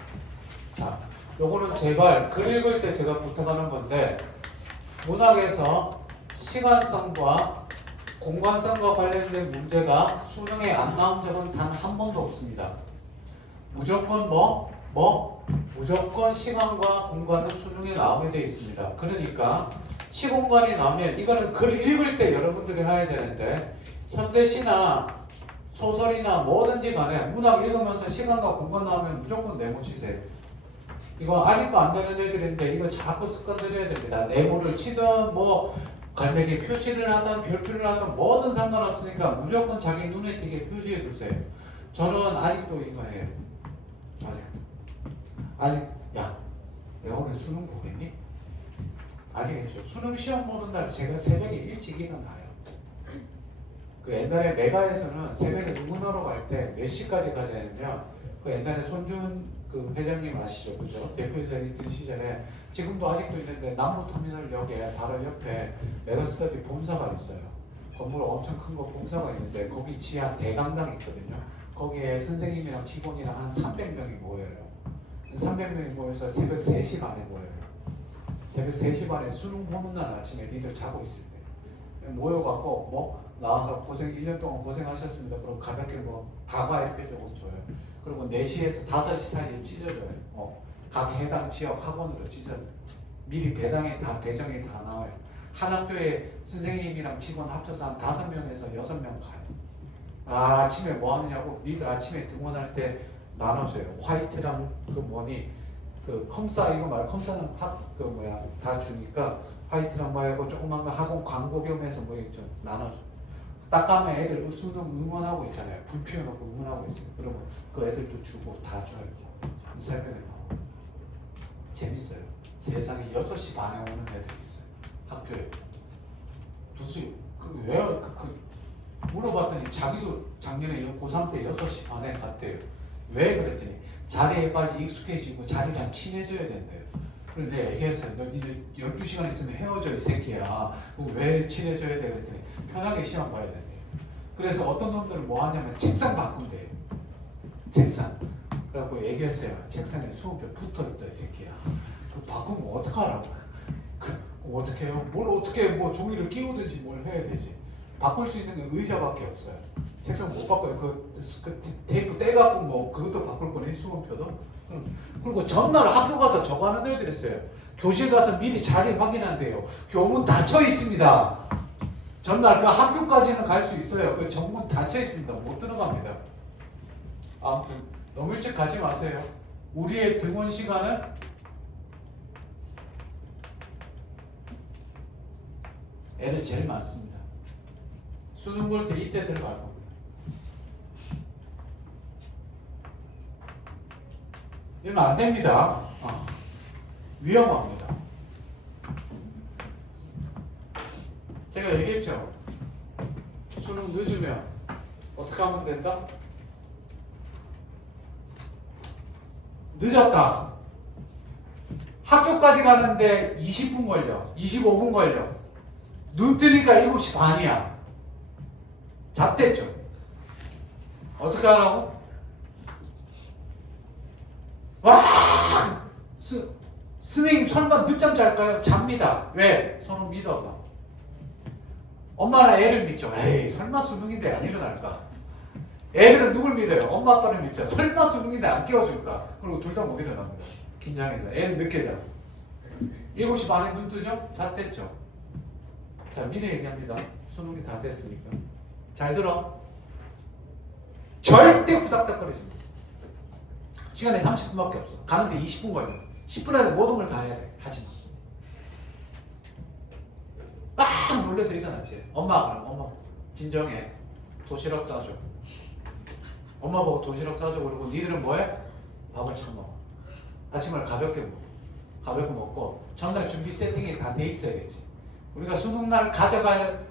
자, 요거는 제발 글 읽을 때 제가 부탁하는 건데 문학에서 시간성과 공간성과 관련된 문제가 수능에 안 나온 적은 단 한 번도 없습니다. 무조건 무조건 시간과 공간은 수능에 나오게 되어 있습니다. 그러니까 시공간이 나오면 이거는 글 읽을 때 여러분들이 해야 되는데 현대시나 소설이나 뭐든지 간에 문학 읽으면서 시간과 공간 나오면 무조건 네모 치세요. 이거 아직도 안 되는 애들인데 이거 자꾸 습관 들여야 됩니다. 네모를 치든 뭐 갈매기 표시를 하든 별표를 하든 뭐든 상관없으니까 무조건 자기 눈에 띄게 표시해 두세요. 저는 아직도 이거 해요. 아직 야 내가 오늘 수능 보겠니? 아니겠죠. 수능 시험 보는 날 제가 새벽에 일찍 일어나요. 그 옛날에 메가에서는 새벽에 응원하러 갈 때 몇 시까지 가자냐면 그 옛날에 손준 그 회장님 아시죠? 그죠? 대표이사 있던 시절에 지금도 아직도 있는데 남부터미널역에 바로 옆에 메가스터디 본사가 있어요. 건물 엄청 큰 거 본사가 있는데 거기 지하 대강당이 있거든요. 거기에 선생님이랑 직원이랑 한 300명이 모여요. 300명이 모여서 새벽 3시 반에 모여요. 새벽 3시 반에 수능 보는 날 아침에 니들 자고 있을 때 모여갖고 뭐 나와서 고생 1년 동안 고생하셨습니다. 그럼 가볍게 뭐 다과 이렇게 조금 줘요. 그리고 4시에서 5시 사이에 찢어줘요. 각 해당 지역 학원으로 찢어요. 미리 배당이 다 배정이 다 나와요. 한 학교에 선생님이랑 직원 합쳐서 한 5명에서 6명 가요. 아침에 뭐 하느냐고 니들 아침에 등원할 때 나눠줘요. 화이트랑 그 뭐니 그 컴사 이거 말고 컴사는 다 주니까 화이트랑 말고 조그만 거 학원 광고 겸해서 뭐 있죠 나눠줘. 딱 가면 애들 수능 응원하고 있잖아요. 불 피워놓고 응원하고 있어요. 그러면 그 애들도 주고 다 줘요. 새벽에 나와. 재밌어요. 세상에 6시 반에 오는 애들 있어요. 학교에. 도대체 왜 물어봤더니 자기도 작년에 고3 때 6시 반에 갔대요. 왜 그랬더니 자리에 빨리 익숙해지고 자리랑 친해져야 된대요. 그래서 내가 얘기했어요. 너 니네 12시간 있으면 헤어져 이 새끼야. 왜 친해져야 돼? 그랬더니 편하게 시험 봐야 된대요. 그래서 어떤 놈들은 뭐 하냐면 책상 바꾼대요. 책상. 그래갖고 얘기했어요. 책상에 수험표 붙어 있어 이 새끼야. 바꾸면 어떡하라고. 어떻게 해요? 뭘 어떻게 뭐 종이를 끼우든지 뭘 해야 되지. 바꿀 수 있는 게 의자밖에 없어요. 책상 못 바꿔요. 그 테이프 떼갖고 뭐 그것도 바꿀 거네 수험표도. 그리고 전날 학교 가서 저거 하는 애들 있어요. 교실 가서 미리 자리 확인한대요. 교문 닫혀 있습니다. 전날 그 학교까지는 갈 수 있어요. 그 정문 닫혀 있습니다. 못 들어갑니다. 아무튼 너무 일찍 가지 마세요. 우리의 등원 시간은 애들 제일 많습니다. 수능 볼 때 이때 들어갈 겁니다. 이러면 안 됩니다. 위험합니다. 제가 얘기했죠. 수능 늦으면 어떻게 하면 된다? 늦었다. 학교까지 가는데 20분 걸려. 25분 걸려. 눈 뜨니까 7시 반이야. 잣됐죠. 어떻게 하라고? 와! 스님 설마 늦잠 잘까요? 잡니다. 왜? 서로 믿어서. 엄마는 애를 믿죠. 에이 설마 수능인데 안 일어날까? 애들은 누굴 믿어요? 엄마 아빠를 믿죠. 설마 수능인데 안 깨워줄까? 그리고 둘 다 못 일어납니다. 긴장해서. 애는 늦게 자고. 7시 반에 눈 뜨죠? 잣됐죠. 자 미래 얘기합니다. 수능이 다 됐으니까. 잘 들어. 절대 후닥닥거리지 마. 시간이 30분밖에 없어. 가는데 20분 걸려. 10분 안에 모든 걸 다 해야 돼. 하지 마. 막 놀래서 일어났지. 엄마 그럼 엄마 진정해. 도시락 싸줘. 엄마 보고 도시락 싸줘. 그러고 니들은 뭐해? 밥을 처먹어. 아침을 가볍게 먹어. 가볍게 먹고 전날 준비 세팅이 다 돼 있어야겠지. 우리가 수능날 가져갈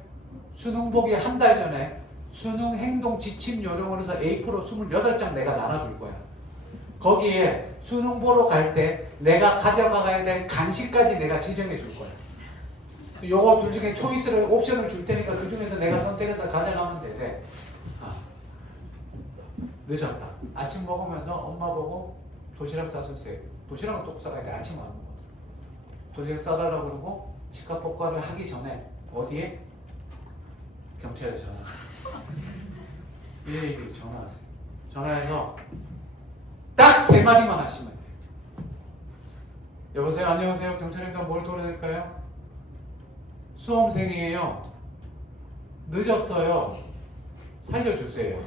수능보기 한 달 전에 수능 행동 지침 요령으로 해서 A4 28장 내가 나눠줄 거야. 거기에 수능 보러 갈 때 내가 가져가야 될 간식까지 내가 지정해 줄 거야. 요거 둘 중에 초이스를 옵션을 줄 테니까 그 중에서 내가 선택해서 가져가면 돼. 늦었다. 아침 먹으면서 엄마 보고 도시락 싸주세요. 도시락은 또 싸가야 돼. 아침 안 먹어. 도시락 싸달라고 그러고 치과법과를 하기 전에 어디에? 경찰에 전화. 112 전화하세요. 전화해서 딱 3마디만 하시면 돼요. 여보세요, 안녕하세요. 경찰입니다. 뭘 도와드릴까요? 수험생이에요. 늦었어요. 살려주세요.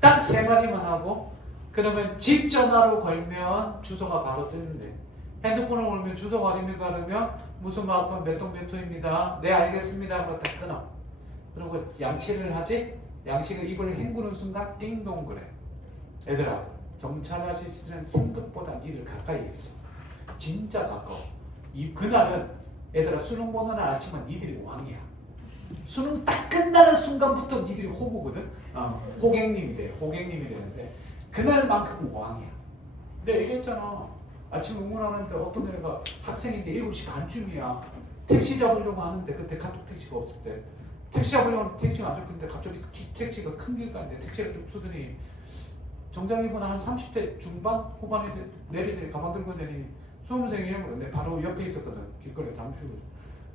딱 3마디만 하고 그러면 집 전화로 걸면 주소가 바로 뜨는데 핸드폰을 걸면 주소가 어딥니까? 그러면 무슨 마을번 몇동 몇 호입니다. 네 알겠습니다. 그러고 딱 끊어. 그리고 양치를 하지? 양식을 입을 헹구는 순간 띵동 그래. 얘들아 경찰 아저씨들은 생각보다 니들 가까이 있어. 진짜 가까워. 그날은 얘들아 수능 보는 날 아침은 니들이 왕이야. 수능 딱 끝나는 순간부터 니들이 호구거든. 호객님이 돼. 호객님이 되는데 그날만큼 왕이야. 내가 얘기했잖아. 아침 응원하는데 어떤 애가 학생인데 7시 반쯤이야. 택시 잡으려고 하는데 그때 카톡 택시가 없을 때 택시 잡으려고 택시가 안 잡히는데 갑자기 택시가 큰 길 가는데 택시를 쭉 쓰더니 정장 입은 한 30대 중반 후반에 내리더니 가방 들고 내리니 수험생이에요. 그래. 내 바로 옆에 있었거든. 길거리에 담배 피우고.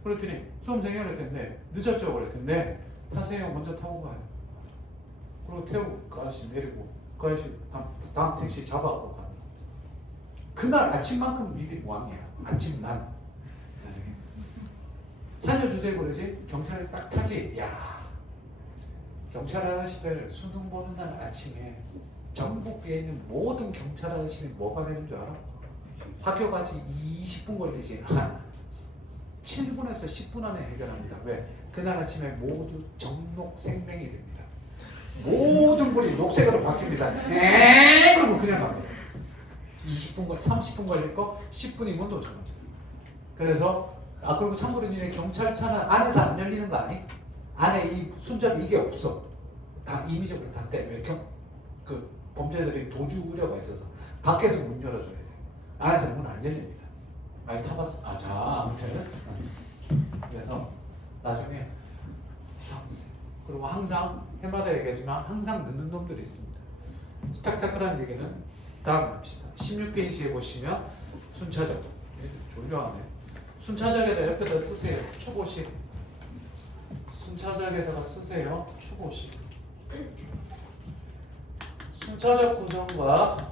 그랬더니 수험생이에요. 그랬더니 늦었죠. 그랬더니 네. 타세요. 먼저 타고 가요. 그리고 태우고 그 아저씨 내리고 그 아저씨 다음 택시 잡아갖고 가. 그날 아침만큼 니들이 왕이야. 아침 난. 살려주세요 그러지? 경찰을 딱 타지? 야 경찰 아저씨들 수능 보는 날 아침에 전국에 있는 모든 경찰 아저씨는 뭐가 되는 줄 알아? 학교 가지 20분 걸리지 한 7분에서 10분 안에 해결합니다. 왜? 그날 아침에 모두 정록 생명이 됩니다. 모든 분이 녹색으로 바뀝니다. 네 그러고 그냥 갑니다. 20분 걸 30분 걸릴 거 10분이면 또 저거죠. 그래서 그리고 참고로 이제 경찰차는 안에서 안 열리는 거 아니? 안에 이 손잡이 이게 없어. 다 임의적으로 다 떼. 왜? 그 범죄들이 도주 우려가 있어서 밖에서 문 열어줘야 돼. 안에서 문 안 열립니다. 많이 타봤어? 자 아무튼 그래서 나중에 타보세요. 그리고 항상 해마다 얘기하지만 항상 늦는 놈들이 있습니다. 스펙타클한 얘기는 다음에 합시다. 16페이지에 보시면 순차적 졸려하네. 순차적에다 옆에다 쓰세요. 추고식. 순차적에다가 쓰세요. 추고식. 순차적 구성과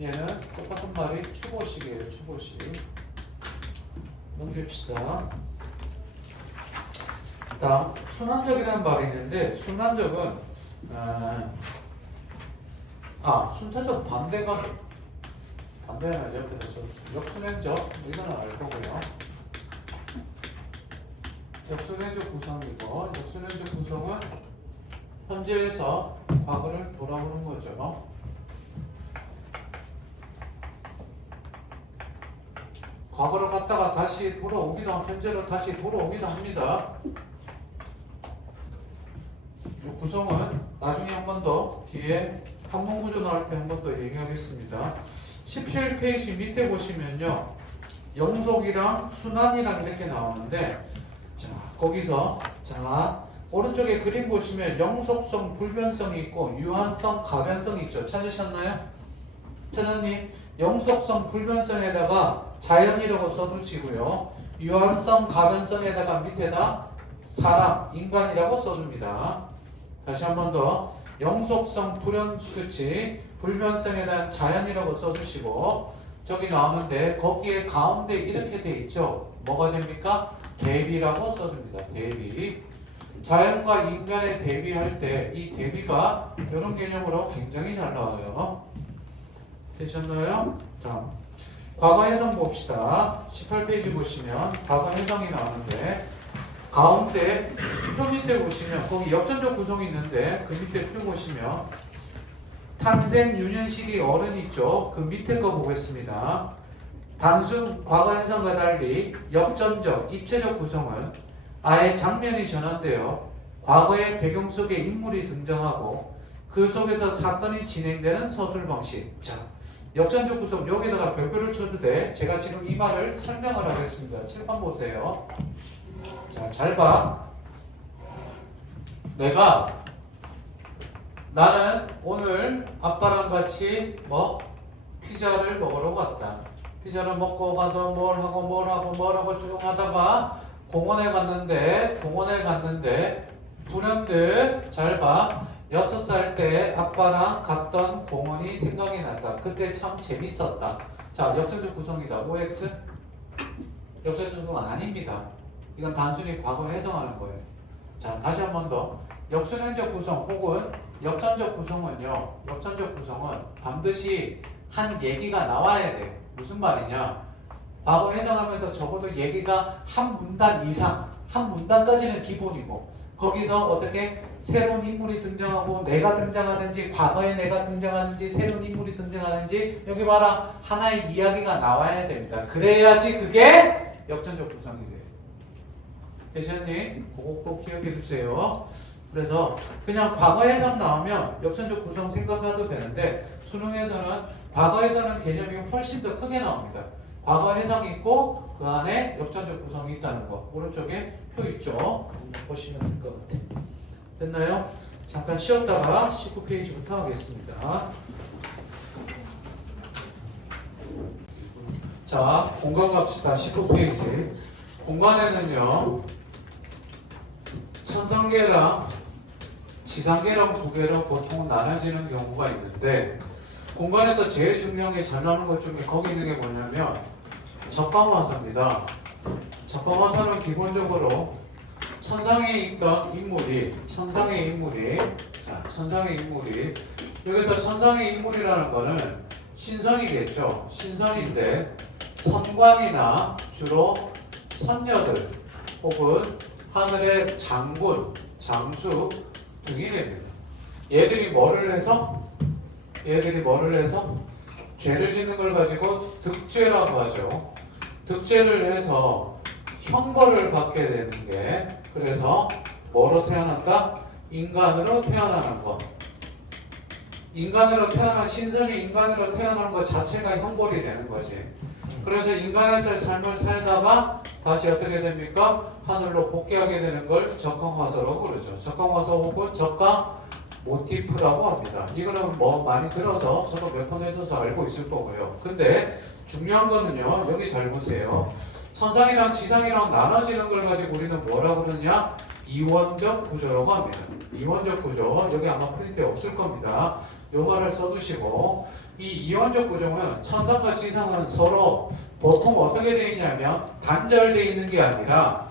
얘는 똑같은 말이 추고식이에요. 추고식. 넘깁시다. 다음 순환적이라는 말이 있는데 순환적은 순차적 반대가 반대는 옆에다 써주세요. 역순행적 이거는 알 거고요. 역순행적 구성이고 역순행적 구성은 현재에서 과거를 돌아오는 거죠. 과거로 갔다가 다시 돌아오기도 하고 현재로 다시 돌아오기도 합니다. 이 구성은 나중에 한 번 더 뒤에 한문구조 나올 때 한 번 더 얘기하겠습니다. 17페이지 밑에 보시면요. 영속이랑 순환이랑 이렇게 나오는데 자 거기서 자 오른쪽에 그림 보시면 영속성, 불변성이 있고 유한성, 가변성이 있죠. 찾으셨나요? 찾았니? 영속성, 불변성에다가 자연이라고 써두시고요. 유한성, 가변성에다가 밑에다 사람, 인간이라고 써줍니다. 다시 한 번 더. 영속성, 불연수치, 불변성에 대한 자연이라고 써주시고 저기 나오는데 거기에 가운데 이렇게 돼 있죠. 뭐가 됩니까? 대비라고 써줍니다. 대비. 자연과 인간의 대비할 때 이 대비가 이런 개념으로 굉장히 잘 나와요. 되셨나요? 자, 과거 해석 봅시다. 18페이지 보시면 과거 해석이 나오는데 가운데 표 밑에 보시면 거기 역전적 구성이 있는데 그 밑에 표 보시면 탄생 유년 시기 어른 있죠. 그 밑에 거 보겠습니다. 단순 과거 해석과 달리 역전적, 입체적 구성은 아예 장면이 전환되어 과거의 배경 속에 인물이 등장하고 그 속에서 사건이 진행되는 서술 방식. 자, 역전적 구성 여기다가 별표를 쳐주되 제가 지금 이 말을 설명을 하겠습니다. 칠판 보세요. 자, 잘 봐. 나는 오늘 아빠랑 같이 피자를 먹으러 갔다. 피자를 먹고 가서 뭘 하고 쭉 하다가 공원에 갔는데 불현듯 잘 봐. 6살 때 아빠랑 갔던 공원이 생각이 났다. 그때 참 재밌었다. 자, 역전적 구성이다. OX? 역전적 구성 아닙니다. 이건 단순히 과거를 해석하는 거예요. 자, 다시 한 번 더. 역순행적 구성 혹은 역전적 구성은요. 역전적 구성은 반드시 한 얘기가 나와야 돼. 무슨 말이냐? 과거 해석하면서 적어도 얘기가 한 문단 이상, 한 문단까지는 기본이고 거기서 어떻게 새로운 인물이 등장하고 내가 등장하는지 과거에 내가 등장하는지 새로운 인물이 등장하는지 여기 봐라. 하나의 이야기가 나와야 됩니다. 그래야지 그게 역전적 구성이 돼요. 되셨니? 그거 꼭 기억해 두세요. 그래서 그냥 과거 해석 나오면 역전적 구성 생각해도 되는데 수능에서는 과거에서는 개념이 훨씬 더 크게 나옵니다. 과거 해석이 있고 그 안에 역전적 구성이 있다는 거. 오른쪽에 표 있죠? 보시면 될 것 같아요. 됐나요? 잠깐 쉬었다가 19페이지부터 하겠습니다. 자, 공간 갑시다. 19페이지. 공간에는요, 천상계랑 지상계랑 두 개로 보통 나눠지는 경우가 있는데 공간에서 제일 중요한 게 잘 나오는 것 중에 거기 있는 게 뭐냐면 적방화사입니다. 적방화사는 기본적으로 천상에 있던 인물이 여기서 천상의 인물이라는 거는 신선이겠죠. 신선인데 선관이나 주로 선녀들 혹은 하늘의 장군, 장수 등이 됩니다. 얘들이 뭐를 해서 죄를 짓는 걸 가지고 득죄라고 하죠. 득죄를 해서 형벌을 받게 되는 게 그래서 뭐로 태어난다? 인간으로 태어나는 것. 인간으로 태어난 신선이 인간으로 태어나는 것 자체가 형벌이 되는 거지. 그래서 인간에서의 삶을 살다가 다시 어떻게 됩니까? 하늘로 복귀하게 되는 걸 적강화서라고 그러죠. 적강화서 혹은 적강 모티프라고 합니다. 이거는 뭐 많이 들어서 저도 몇 번 해줘서 알고 있을 거고요. 근데 중요한 거는요. 여기 잘 보세요. 천상이랑 지상이랑 나눠지는 걸 가지고 우리는 뭐라고 그러냐? 이원적 구조라고 합니다. 이원적 구조. 여기 아마 프린트에 없을 겁니다. 요 말을 써두시고 이 이원적 구조는 천상과 지상은 서로 보통 어떻게 되어 있냐면 단절되어 있는 게 아니라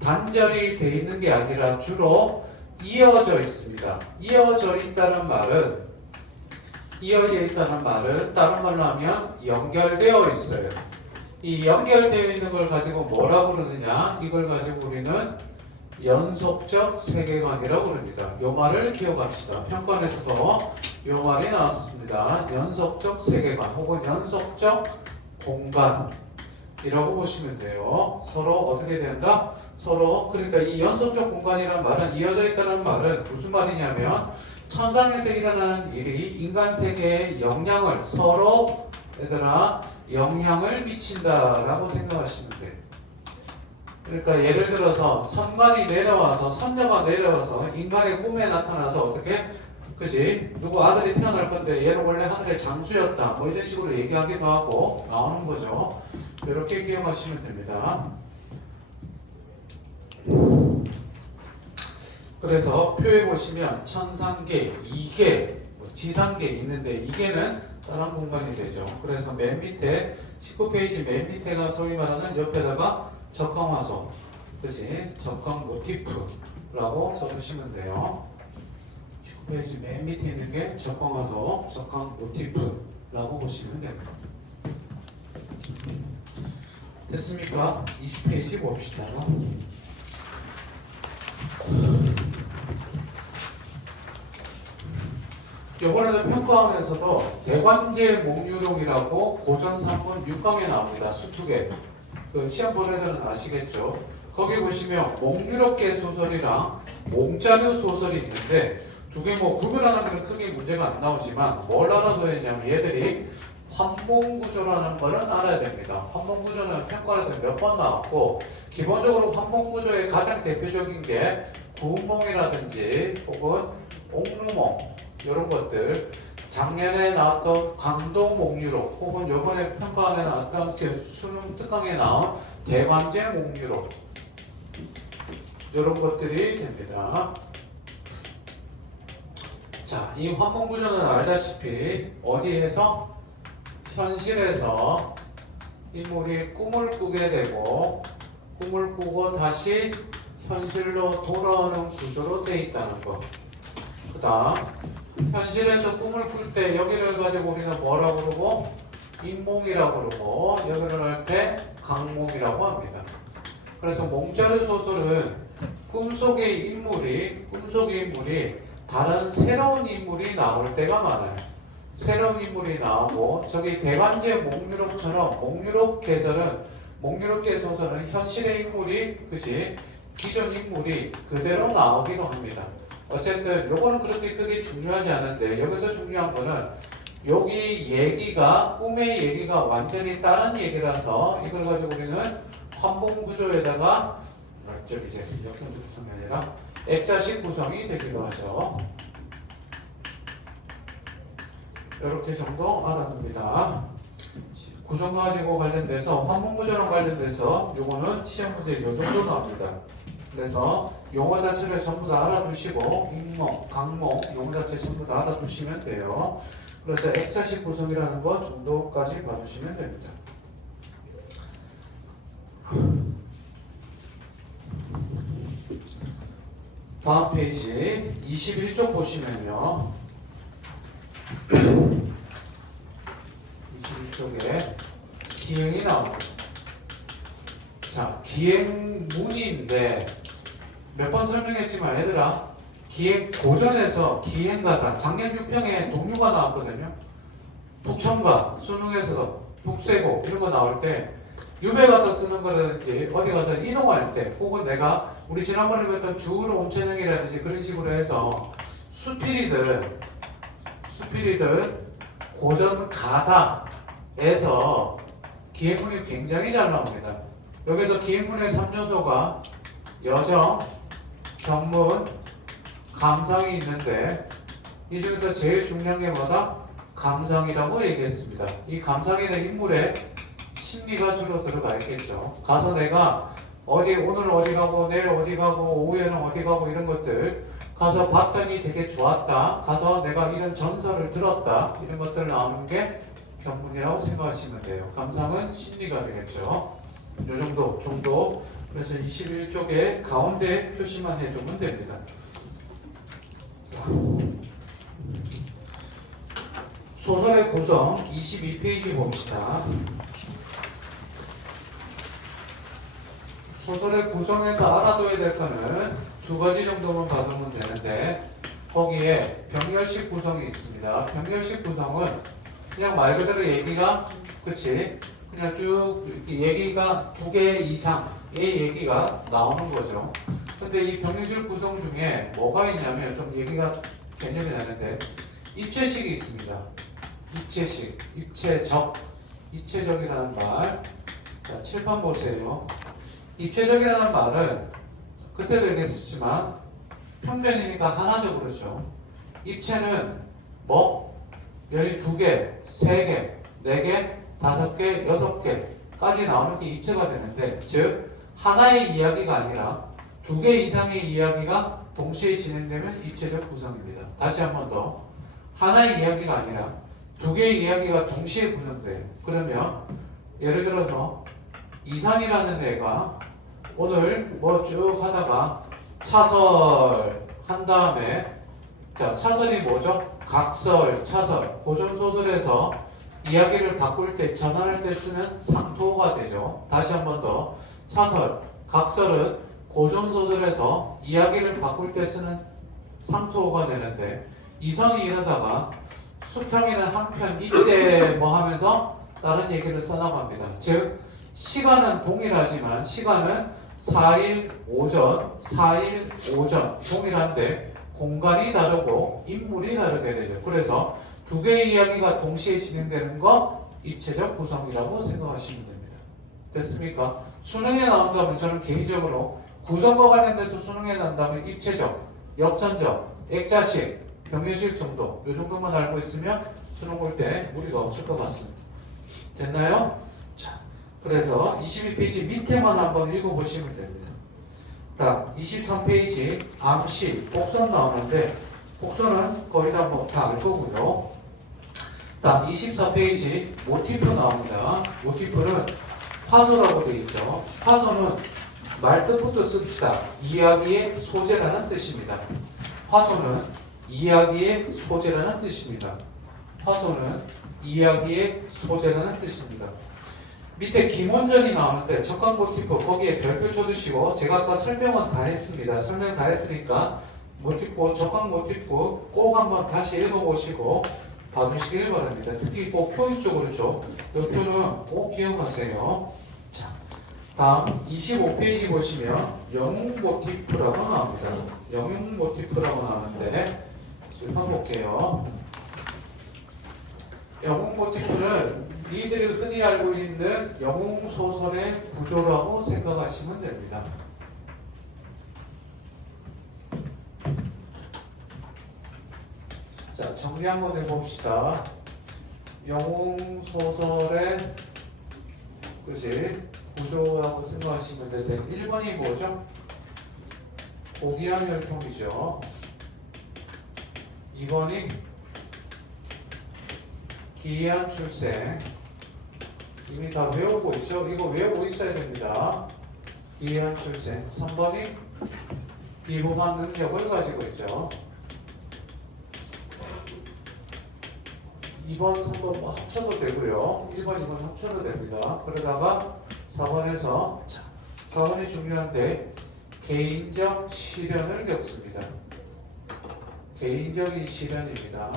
단절이 되어 있는 게 아니라 주로 이어져 있습니다. 이어져 있다는 말은 다른 말로 하면 연결되어 있어요. 이 연결되어 있는 걸 가지고 뭐라고 그러느냐? 이걸 가지고 우리는 연속적 세계관이라고 그럽니다. 요 말을 기억합시다. 평가에서도 요 말이 나왔습니다. 연속적 세계관 혹은 연속적 공간이라고 보시면 돼요. 서로 어떻게 된다? 서로 그러니까 이 연속적 공간이라는 말은 이어져 있다는 말은 무슨 말이냐면 천상에서 일어나는 일이 인간 세계에 영향을 서로 얘들아 영향을 미친다라고 생각하시면 돼요. 그러니까 예를 들어서 선관이 내려와서 선녀가 내려와서 인간의 꿈에 나타나서 어떻게 그지 누구 아들이 태어날 건데 얘는 원래 하늘의 장수였다 뭐 이런 식으로 얘기하기도 하고 나오는 거죠. 이렇게 기억하시면 됩니다. 그래서 표에 보시면 천상계, 이계, 지상계 있는데 이계는 다른 공간이 되죠. 그래서 맨 밑에 19페이지 맨 밑에가 소위 말하는 옆에다가 적강화소, 그치? 적강 모티프라고 써주시면 돼요. 19페이지 맨 밑에 있는 게 적강화소, 적강 모티프라고 보시면 됩니다. 됐습니까? 20페이지 봅시다. 이번에는 평가원에서도 대관제 목유록이라고 고전 3번 6강에 나옵니다. 수특에. 그 시험 본 애들은 아시겠죠? 거기 보시면 목유록계 소설이랑 몽자류 소설이 있는데 두 개 뭐 구별하는 데는 크게 문제가 안 나오지만 뭘 알아둬야 했냐면 얘들이 환봉구조라는 거는 알아야 됩니다. 환봉구조는 평가를 몇 번 나왔고 기본적으로 환봉구조의 가장 대표적인 게 구운몽이라든지 혹은 옥루몽 이런 것들, 작년에 나왔던 강도목유록 혹은 이번에 평가안에 나왔던 수능 특강에 나온 대관제 목유록 이런 것들이 됩니다. 자, 이 환봉구조는 알다시피 어디에서? 현실에서 인물이 꿈을 꾸게 되고 꿈을 꾸고 다시 현실로 돌아오는 구조로 되어 있다는 것. 그 다음 현실에서 꿈을 꿀 때 여기를 가지고 우리는 뭐라고 그러고? 인몽이라고 그러고 여기를 할 때 강몽이라고 합니다. 그래서 몽자르 소설은 꿈속의 인물이 다른 새로운 인물이 나올 때가 많아요. 새로운 인물이 나오고 저기 대관제 목유록처럼 목유록계 소설은 현실의 인물이 그지 기존 인물이 그대로 나오기도 합니다. 어쨌든 요거는 그렇게 크게 중요하지 않은데 여기서 중요한 거는 여기 얘기가 꿈의 얘기가 완전히 다른 얘기라서 이걸 가지고 우리는 환봉구조에다가 저기 이제 역전적 구성이 아니라 액자식 구성이 되기도 하죠. 이렇게 정도 알아둡니다. 구성 가지고 관련돼서 환봉구조랑 관련돼서 요거는 시험 문제 요 정도 나옵니다. 그래서 용어 자체를 전부 다 알아두시고 인몽, 강몽 용어 자체 전부 다 알아두시면 돼요. 그래서 액자식 구성이라는 거 정도까지 봐주시면 됩니다. 다음 페이지 21쪽 보시면요. 21쪽에 기행이 나옵니다. 자, 기행문인데 몇 번 설명했지만 얘들아 기행 고전에서 기행가사 작년 6평에 동류가 나왔거든요. 북청가 수능에서도 북세고 이런 거 나올 때 유배 가서 쓰는 거라든지 어디 가서 이동할 때 혹은 내가 우리 지난번에 배웠던 주우르 온천형이라든지 그런 식으로 해서 수필이들 고전 가사에서 기행문이 굉장히 잘 나옵니다. 여기서 기행문의 3요소가 여정, 경문, 감상이 있는데 이 중에서 제일 중요한 게 뭐다? 감상이라고 얘기했습니다. 이 감상에는 인물의 심리가 주로 들어가 있겠죠. 가서 내가 오늘 어디 가고 내일 어디 가고 오후에는 어디 가고 이런 것들 가서 봤더니 되게 좋았다. 가서 내가 이런 전설을 들었다. 이런 것들 나오는 게 경문이라고 생각하시면 돼요. 감상은 심리가 되겠죠. 요 정도. 그래서 21쪽에 가운데 표시만 해두면 됩니다. 소설의 구성 22페이지 봅시다. 소설의 구성에서 알아둬야 될 거는 두 가지 정도만 받으면 되는데 거기에 병렬식 구성이 있습니다. 병렬식 구성은 그냥 말 그대로 얘기가 그치? 그냥 쭉 얘기가 두 개 이상의 얘기가 나오는 거죠. 근데 이 병렬식 구성 중에 뭐가 있냐면 좀 얘기가 개념이 나는데 입체식이 있습니다. 입체식, 입체적이라는 말. 자, 칠판 보세요. 입체적이라는 말은 그때도 얘기했었지만 평전이니까 하나죠, 그렇죠? 입체는 뭐? 12개, 3개, 4개, 5개, 6개까지 나오는 게 입체가 되는데 즉 하나의 이야기가 아니라 두 개 이상의 이야기가 동시에 진행되면 입체적 구성입니다. 다시 한 번 더. 하나의 이야기가 아니라 두 개의 이야기가 동시에 구성돼요. 그러면 예를 들어서 이상이라는 애가 오늘 뭐 쭉 하다가 차설 한 다음에 자 차설이 뭐죠? 각설, 차설, 고전소설에서 이야기를 바꿀 때 전환할 때 쓰는 상토가 되죠. 다시 한 번 더. 차설, 각설은 고전소설에서 이야기를 바꿀 때 쓰는 상토가 되는데 이성이 이러다가 숙형이는 한편 이때 뭐 하면서 다른 얘기를 써나갑니다. 즉 시간은 동일하지만 시간은 4일 오전, 4일 오전 동일한데 공간이 다르고 인물이 다르게 되죠. 그래서 두 개의 이야기가 동시에 진행되는 거 입체적 구성이라고 생각하시면 됩니다. 됐습니까? 수능에 나온다면 저는 개인적으로 구성과 관련돼서 수능에 나온다면 입체적, 역전적, 액자식, 병렬식 정도 이 정도만 알고 있으면 수능 볼 때 무리가 없을 것 같습니다. 됐나요? 자, 그래서 22페이지 밑에만 한번 읽어보시면 됩니다. 딱 23페이지 암시, 복선 나오는데 복선은 거의 다 뭐 다 알 거고요. 딱 24페이지 모티프 나옵니다. 모티프는 화소라고 되어 있죠. 화소는 말뜻부터 씁시다. 이야기의 소재라는 뜻입니다. 화소는 이야기의 소재라는 뜻입니다. 화소는 이야기의 소재라는 뜻입니다. 밑에 기본전이 나오는데 적강 모티프 거기에 별표 쳐두시고 제가 아까 설명은 다 했습니다. 설명 다 했으니까 모티프, 적강 모티프 꼭 한번 다시 읽어보시고 봐주시길 바랍니다. 특히 꼭 표현 쪽으로죠. 이 표는 꼭 기억하세요. 자, 다음 25페이지 보시면 영웅 모티프라고 나옵니다. 영웅 모티프라고 나오는데 읽어볼게요. 영웅 모티프는 니들이 흔히 알고 있는 영웅 소설의 구조라고 생각하시면 됩니다. 자, 정리 한번 해봅시다. 영웅 소설의 그지 구조라고 생각하시면 되는데 1번이 뭐죠? 고귀한 혈통이죠. 2번이 기이한 출생. 이미 다 외우고 있죠? 이거 외우고 있어야 됩니다. 기이한 출생. 3번이 비범한 능력을 가지고 있죠. 2번, 3번 뭐 합쳐도 되고요. 1번, 2번 합쳐도 됩니다. 그러다가 4번에서 자, 4번이 중요한데 개인적 시련을 겪습니다. 개인적인 시련입니다.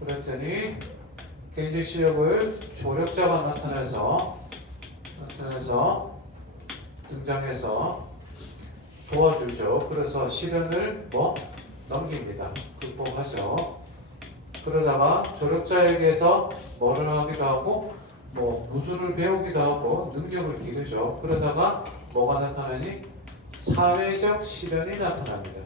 그랬더니 개인적 시력을 조력자가 나타나서 등장해서 도와주죠. 그래서 시련을 뭐 넘깁니다. 극복하죠. 그러다가 조력자에게서 뭐를 하기도 하고 뭐 무술을 배우기도 하고 능력을 기르죠. 그러다가 뭐가 나타나니? 사회적 시련이 나타납니다.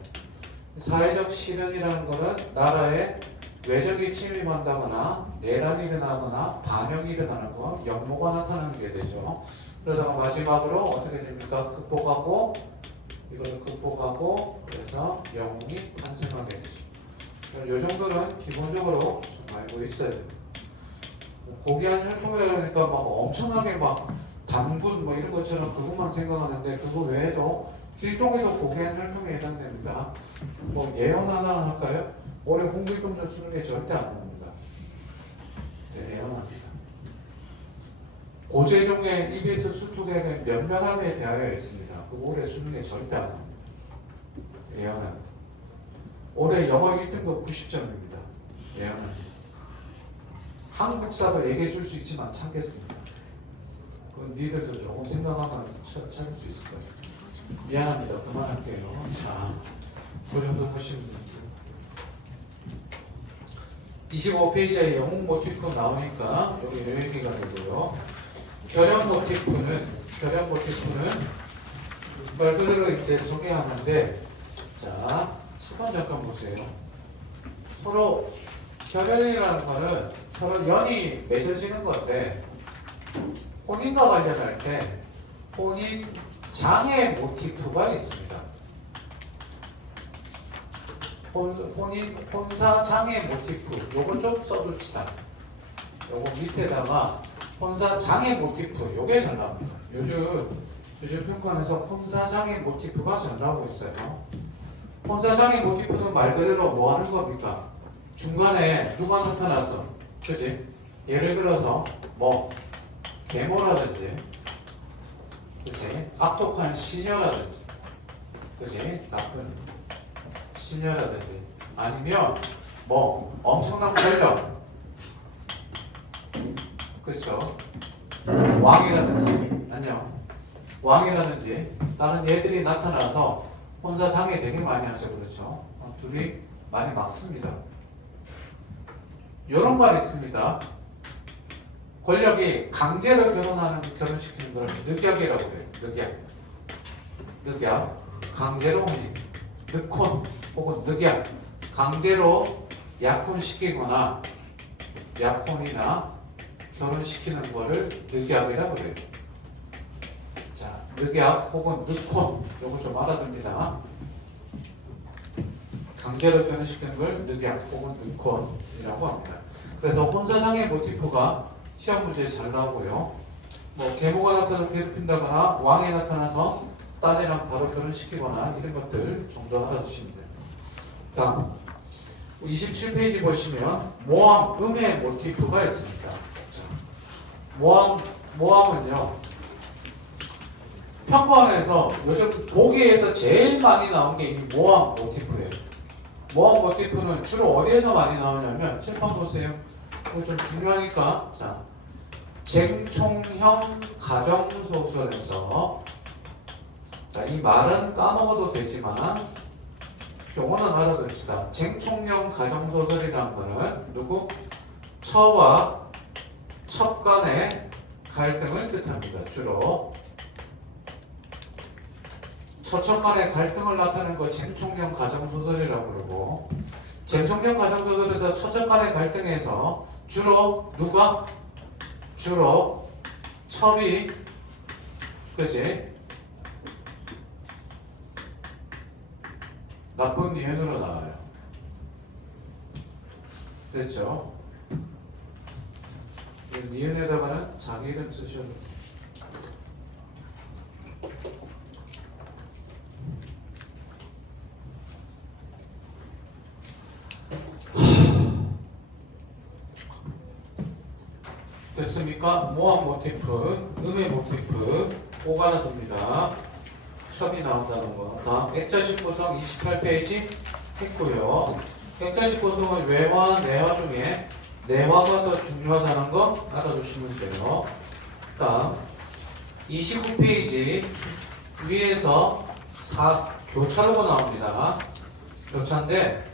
사회적 시련이라는 것은 나라에 외적이 침입한다거나 내란이 일어나거나 반역이 일어나는 거, 역모가 나타나는 게 되죠. 그러다가 마지막으로 어떻게 됩니까? 극복하고 이거를 극복하고 그래서 영웅이 탄생하게 되죠. 이 정도는 기본적으로 좀 알고 있어야 됩니다. 고귀한 혈통이라고 하니까 막 엄청나게 막 단군 뭐 이런 것처럼 그것만 생각하는데 그거 외에도 길동이도 고귀한 혈통에 해당됩니다. 뭐 예언 하나 할까요? 올해 홍길동전 수능에 절대 안 옵니다. 이제 예언합니다. 고재종의 EBS 수투에는 면면함에 대하여 있습니다. 그거 올해 수능에 절대 안 옵니다. 예언합니다. 올해 영어 1등급 90점입니다. 예언합니다. 한국사도 얘기해 줄 수 있지만 참겠습니다. 그건 니들도 조금 생각하면 찾을 수 있을 것 같아요. 미안합니다. 그만할게요. 자, 그 정도 보시면 됩니다. 25페이지에 영웅 모티프 나오니까 여기 얘기가 되고요. 결연 모티프는 말 그대로 이제 정의하는데 자, 10번 잠깐 보세요. 서로 결연이라는 거는 서로 연이 맺어지는 건데 혼인과 관련할 때 혼인 장애 모티프가 있습니다. 혼사 장애 모티프 요거 좀 써둡시다. 요거 밑에다가 혼사 장애 모티프 요게 잘 나옵니다. 요즘 평가원에서 혼사 장애 모티프가 잘 나오고 있어요. 혼사 장애 모티프는 말 그대로 뭐 하는 겁니까? 중간에 누가 나타나서, 그지? 예를 들어서 뭐 계모라든지, 그지? 악독한 시녀라든지, 그지? 나쁜 시녀라든지, 아니면 뭐 엄청난 권력, 그렇죠? 왕이라든지, 아니요, 왕이라든지 다른 얘들이 나타나서 혼사 장애 되게 많이 하죠, 그렇죠? 둘이 많이 막습니다. 이런 말이 있습니다. 권력이 강제로 결혼시키는 걸 늑약이라고 그래요. 늑약, 강제로 늑혼 혹은 늑약, 강제로 약혼시키거나 약혼이나 결혼시키는 거를 늑약이라고 그래요. 자, 늑약 혹은 늑혼 요거 좀 알아둡니다. 강제로 결혼시키는 걸 늑약 혹은 늑혼이라고 합니다. 그래서 혼사장애 모티프가 시험 문제에 잘 나오고요. 뭐 계모가 나타나서 괴롭힌다거나 왕이 나타나서 딸이랑 바로 결혼시키거나 이런 것들 정도 알아두시면 됩니다. 다음 27페이지 보시면 모함, 음의 모티프가 있습니다. 자, 모함은요 평가원에서 요즘 보기에서 제일 많이 나온 게 이 모함 모티프예요. 모함 모티프는 주로 어디에서 많이 나오냐면 칠판 보세요. 이거 좀 중요하니까 자 쟁총형 가정소설에서 자, 이 말은 까먹어도 되지만 용어는 알아둡시다. 쟁총형 가정소설이라는 거는 누구? 처와 첩 간의 갈등을 뜻합니다. 주로 처첩 간의 갈등을 나타내는 거 쟁총형 가정소설이라고 그러고 쟁총형 가정소설에서 처첩 간의 갈등에서 주로 누가? 주로 첩이 그치? 나쁜 니은으로 나와요. 됐죠? 니은에다가는 자기 이름 쓰셔도 돼요. 됐습니까? 모함 모티프, 음의 모티프 꼭 알아둡니다. 첩이 나온다는 거. 다음 액자식 구성 28페이지 했고요. 액자식 구성은 외화, 내화 중에 내화가 더 중요하다는 거 알아두시면 돼요. 다음 29페이지 위에서 교차로가 나옵니다. 교차인데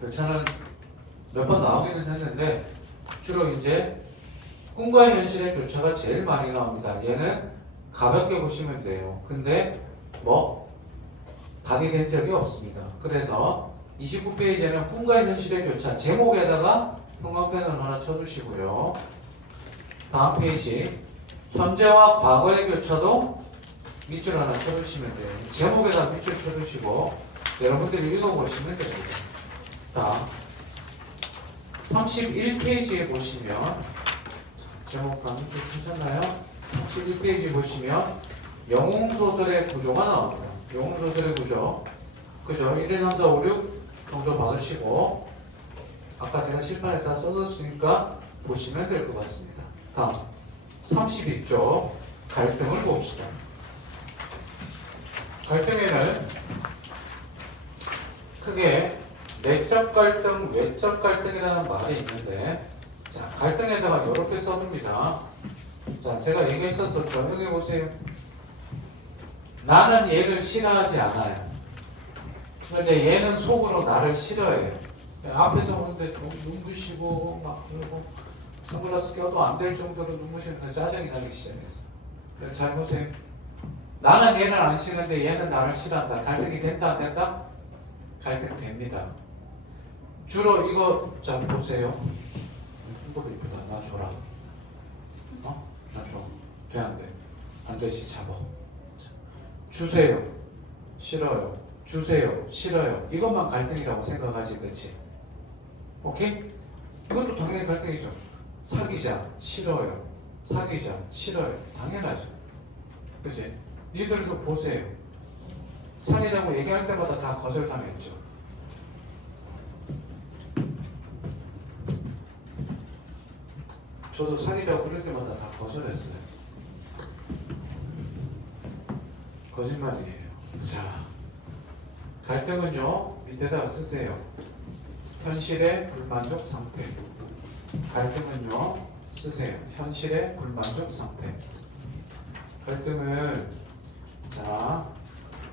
교차는 몇 번 나오기는 했는데 주로 이제 꿈과 현실의 교차가 제일 많이 나옵니다. 얘는 가볍게 보시면 돼요. 근데 뭐 답이 된 적이 없습니다. 그래서 29페이지에는 꿈과 현실의 교차 제목에다가 형광펜을 하나 쳐주시고요. 다음 페이지 현재와 과거의 교차도 밑줄 하나 쳐주시면 돼요. 제목에다 밑줄 쳐주시고 여러분들이 읽어보시면 됩니다. 다음 31페이지에 보시면 제목 다 밑줄 치셨나요? 31페이지 보시면 영웅소설의 구조가 나옵니다. 영웅소설의 구조 그죠? 1, 2, 3, 4, 5, 6 정도 받으시고 아까 제가 칠판에 다 써놨으니까 보시면 될 것 같습니다. 다음 32쪽 갈등을 봅시다. 갈등에는 크게 내적 갈등, 외적 갈등이라는 말이 있는데 자 갈등에다가 이렇게 써줍니다. 자 제가 얘기했었죠. 여기 보세요. 나는 얘를 싫어하지 않아요. 근데 얘는 속으로 나를 싫어해요. 앞에서 보는데 눈부시고 막 그러고 선글라스 껴도 안 될 정도로 눈부시면서 짜증이 나기 시작했어. 그래서 잘 보세요. 나는 얘를 안 싫어하는데 얘는 나를 싫어한다. 갈등이 된다 안 된다? 갈등됩니다. 주로 이거 자 보세요. 흉보도 이쁘다. 나 줘라. 나 줘. 돼 안 돼? 안 되지 잡아. 주세요. 싫어요. 주세요. 싫어요. 이것만 갈등이라고 생각하지. 그렇지? 오케이? 이것도 당연히 갈등이죠. 사귀자. 싫어요. 사귀자. 싫어요. 당연하죠. 그치? 니들도 보세요. 사귀자고 얘기할 때마다 다 거절당했죠. 저도 사귀자고 그럴 때마다 다 거절했어요. 거짓말이에요. 자, 갈등은요, 밑에다가 쓰세요. 현실의 불만족 상태. 갈등은요, 쓰세요. 현실의 불만족 상태. 갈등은, 자,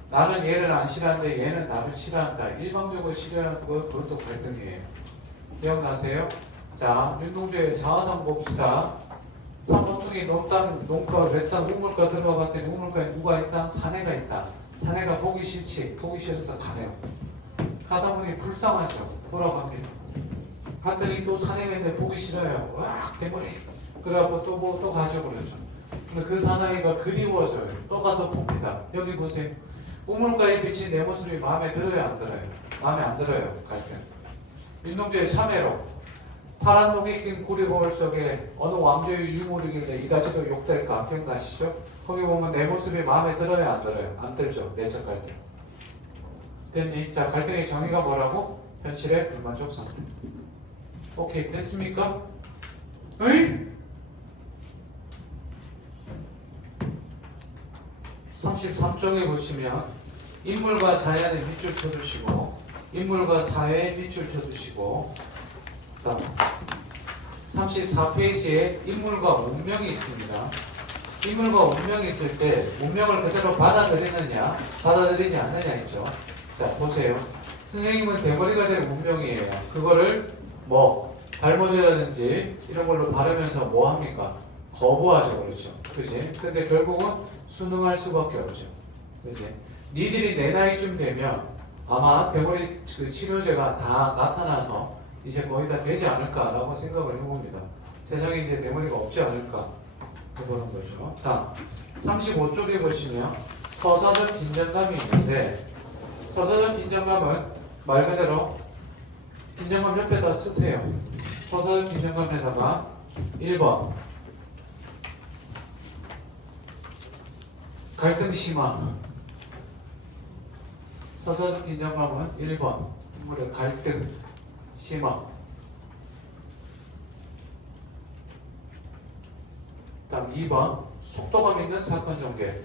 나는 얘를 안 싫어하는데 얘는 나를 싫어한다. 일방적으로 싫어하는 거, 그것도 갈등이에요. 기억나세요? 자, 윤동주의 자화상 봅시다. 삼원동이 농가, 외딴 우물가 들어갔더니 우물가에 누가 있다? 사내가 있다. 사내가 보기 싫지. 보기 싫어서 가네요. 가다 보니 불쌍하죠. 돌아갑니다. 갔더니 또 사내가 있는데 보기 싫어요. 으악 대머리. 그래갖고 또 가죠 그러죠. 근데 그 사나이가 그리워져요. 또 가서 봅니다. 여기 보세요. 우물가에 비친 내 모습이 마음에 들어요 안 들어요? 마음에 안 들어요. 갈등. 윤동주의 참외로 파란 녹이 낀 구리거울 속에 어느 왕조의 유물이길래 이다지도 욕될까 기억나시죠? 거기 보면 내 모습이 마음에 들어요 안 들어요? 안 들죠. 내적 갈등. 됐니? 자, 갈등의 정의가 뭐라고? 현실의 불만족 상태. 오케이, 됐습니까? 에이? 33쪽에 보시면 인물과 자연에 밑줄 쳐주시고 인물과 사회에 밑줄 쳐주시고 34페이지에 인물과 운명이 있습니다. 인물과 운명이 있을 때 운명을 그대로 받아들이느냐 받아들이지 않느냐 있죠. 자, 보세요. 선생님은 대머리가 될 운명이에요. 그거를 뭐 발모제라든지 이런 걸로 바르면서 뭐 합니까? 거부하죠. 그렇죠. 그치? 근데 결국은 순응할 수밖에 없죠. 그치? 니들이 내 나이쯤 되면 아마 대머리 그 치료제가 다 나타나서 이제 거의 다 되지 않을까라고 생각을 해봅니다. 세상에 이제 대머리가 없지 않을까 해보는 거죠. 다음 35쪽에 보시면 서사적 긴장감이 있는데 서사적 긴장감은 말 그대로 긴장감 옆에다 쓰세요. 서사적 긴장감에다가 1번 갈등 심화. 서사적 긴장감은 1번 인물의 갈등 심화. 다음 2번 속도감 있는 사건 전개.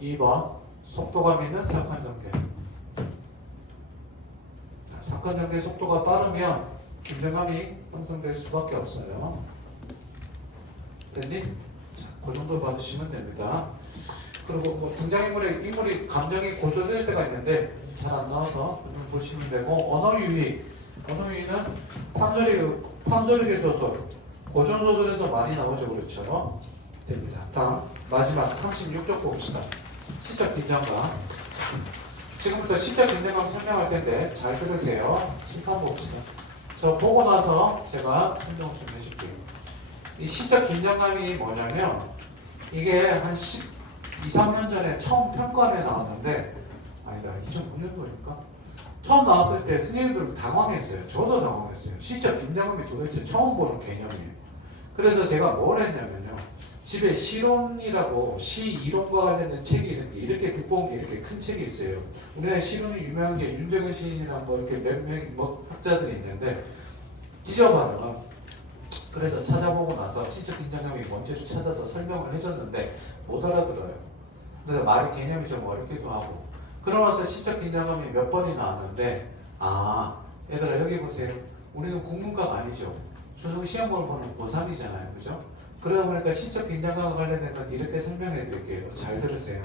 2번 속도감 있는 사건 전개. 사건 전개 속도가 빠르면 긴장감이 형성될 수밖에 없어요. 됐니? 자, 그 정도 봐주시면 됩니다. 그리고 뭐 인물이 감정이 고조될 때가 있는데 잘 안 나와서 보시면 되고 언어 유희. 언어 유희는 판소리계 소설, 고전 소설에서 많이 나오죠. 그렇죠? 됩니다. 다음 마지막 36쪽 봅시다. 시적 긴장감. 지금부터 시적 긴장감 설명할 텐데 잘 들으세요. 심판 봅시다. 저 보고 나서 제가 설명 좀 해줄게요. 이 시적 긴장감이 뭐냐면 이게 한 2, 3년 전에 처음 평가에 나왔는데 아니다 2009년도니까 처음 나왔을 때 스님들 당황했어요. 저도 당황했어요. 시적 긴장감이 도대체 처음 보는 개념이에요. 그래서 제가 뭘 했냐면요. 집에 시론이라고 시 이론과 관련된 책이 있는데 이렇게 두꺼운 게 이렇게 큰 책이 있어요. 우리나라 시론이 유명한 게 윤정현 시인이랑 뭐 이렇게 몇 명 뭐 학자들이 있는데 찢어봐다가 그래서 찾아보고 나서 시적 긴장감이 뭔지를 찾아서 설명을 해줬는데 못 알아들어요. 근데 말이 개념이 좀 어렵기도 하고 그러면서 시적 긴장감이 몇 번이 나왔는데 얘들아 여기 보세요. 우리는 국문과가 아니죠. 수능 시험을 보는 고3이잖아요. 그죠? 그러다 보니까 시적 긴장감과 관련된 건 이렇게 설명해 드릴게요. 잘 들으세요.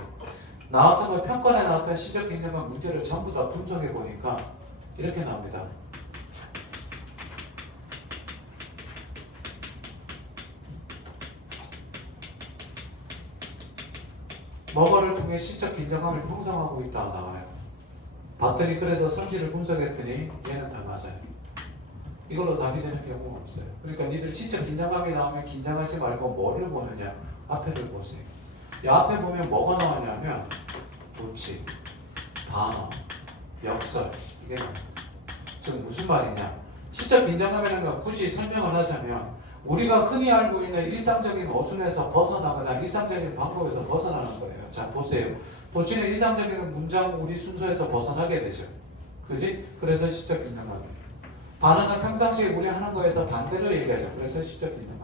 나왔던 걸 평가에 나왔던 시적 긴장감 문제를 전부 다 분석해 보니까 이렇게 나옵니다. 뭐뭐를 통해 시적 긴장감을 형성하고 있다 나와요. 봤더니 그래서 성질을 분석했더니 얘는 다 맞아요. 이걸로 답이 되는 경우는 없어요. 그러니까 니들 시적 긴장감이 나오면 긴장하지 말고 뭐를 보느냐? 앞에를 보세요. 이 앞에 보면 뭐가 나오냐면 도치, 단어, 역설 이게 나옵니다. 즉 무슨 말이냐? 시적 긴장감이라는 건 굳이 설명을 하자면 우리가 흔히 알고 있는 일상적인 어순에서 벗어나거나 일상적인 방법에서 벗어나는 거예요. 자 보세요. 도치는 일상적인 문장 우리 순서에서 벗어나게 되죠. 그지? 그래서 시적 긴장감이에요. 반응은 평상시에 우리 하는 거에서 반대로 얘기하죠. 그래서 시적 긴장감이에요.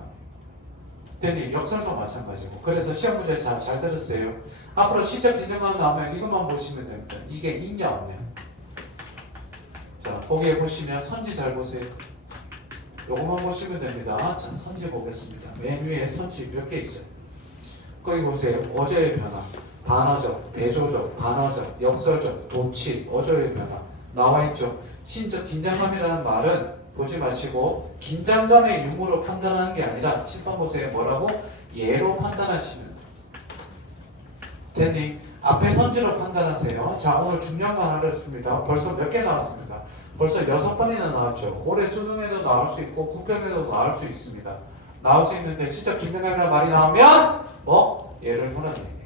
됐니? 역설도 마찬가지고. 그래서 시험 문제 잘 들었어요. 앞으로 시적 긴장감 나오면 이것만 보시면 됩니다. 이게 있냐 없냐. 자 거기에 보시면 선지 잘 보세요. 요것만 보시면 됩니다. 자 선지 보겠습니다. 맨 위에 선지 몇 개 있어요. 거기 보세요. 어조의 변화, 단어적, 대조적, 단어적, 역설적, 도치, 어조의 변화 나와 있죠. 신적 긴장감이라는 말은 보지 마시고 긴장감의 유무로 판단하는 게 아니라 7번 보세요. 뭐라고? 예로 판단하시면 됐니? 앞에 선지로 판단하세요. 자 오늘 중요한 거 하나 했습니다. 벌써 몇 개 나왔습니까? 벌써 6번이나 나왔죠. 올해 수능에도 나올 수 있고 국평에도 나올 수 있습니다. 나올 수 있는데 시적 긴장감이라는 말이 나오면 예를 보라는 얘기예요.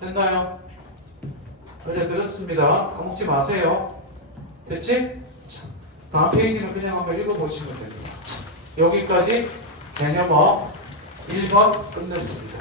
됐나요? 어제 들었습니다. 까먹지 마세요. 됐지? 자, 다음 페이지는 그냥 한번 읽어보시면 됩니다. 자, 여기까지 개념어 1번 끝냈습니다.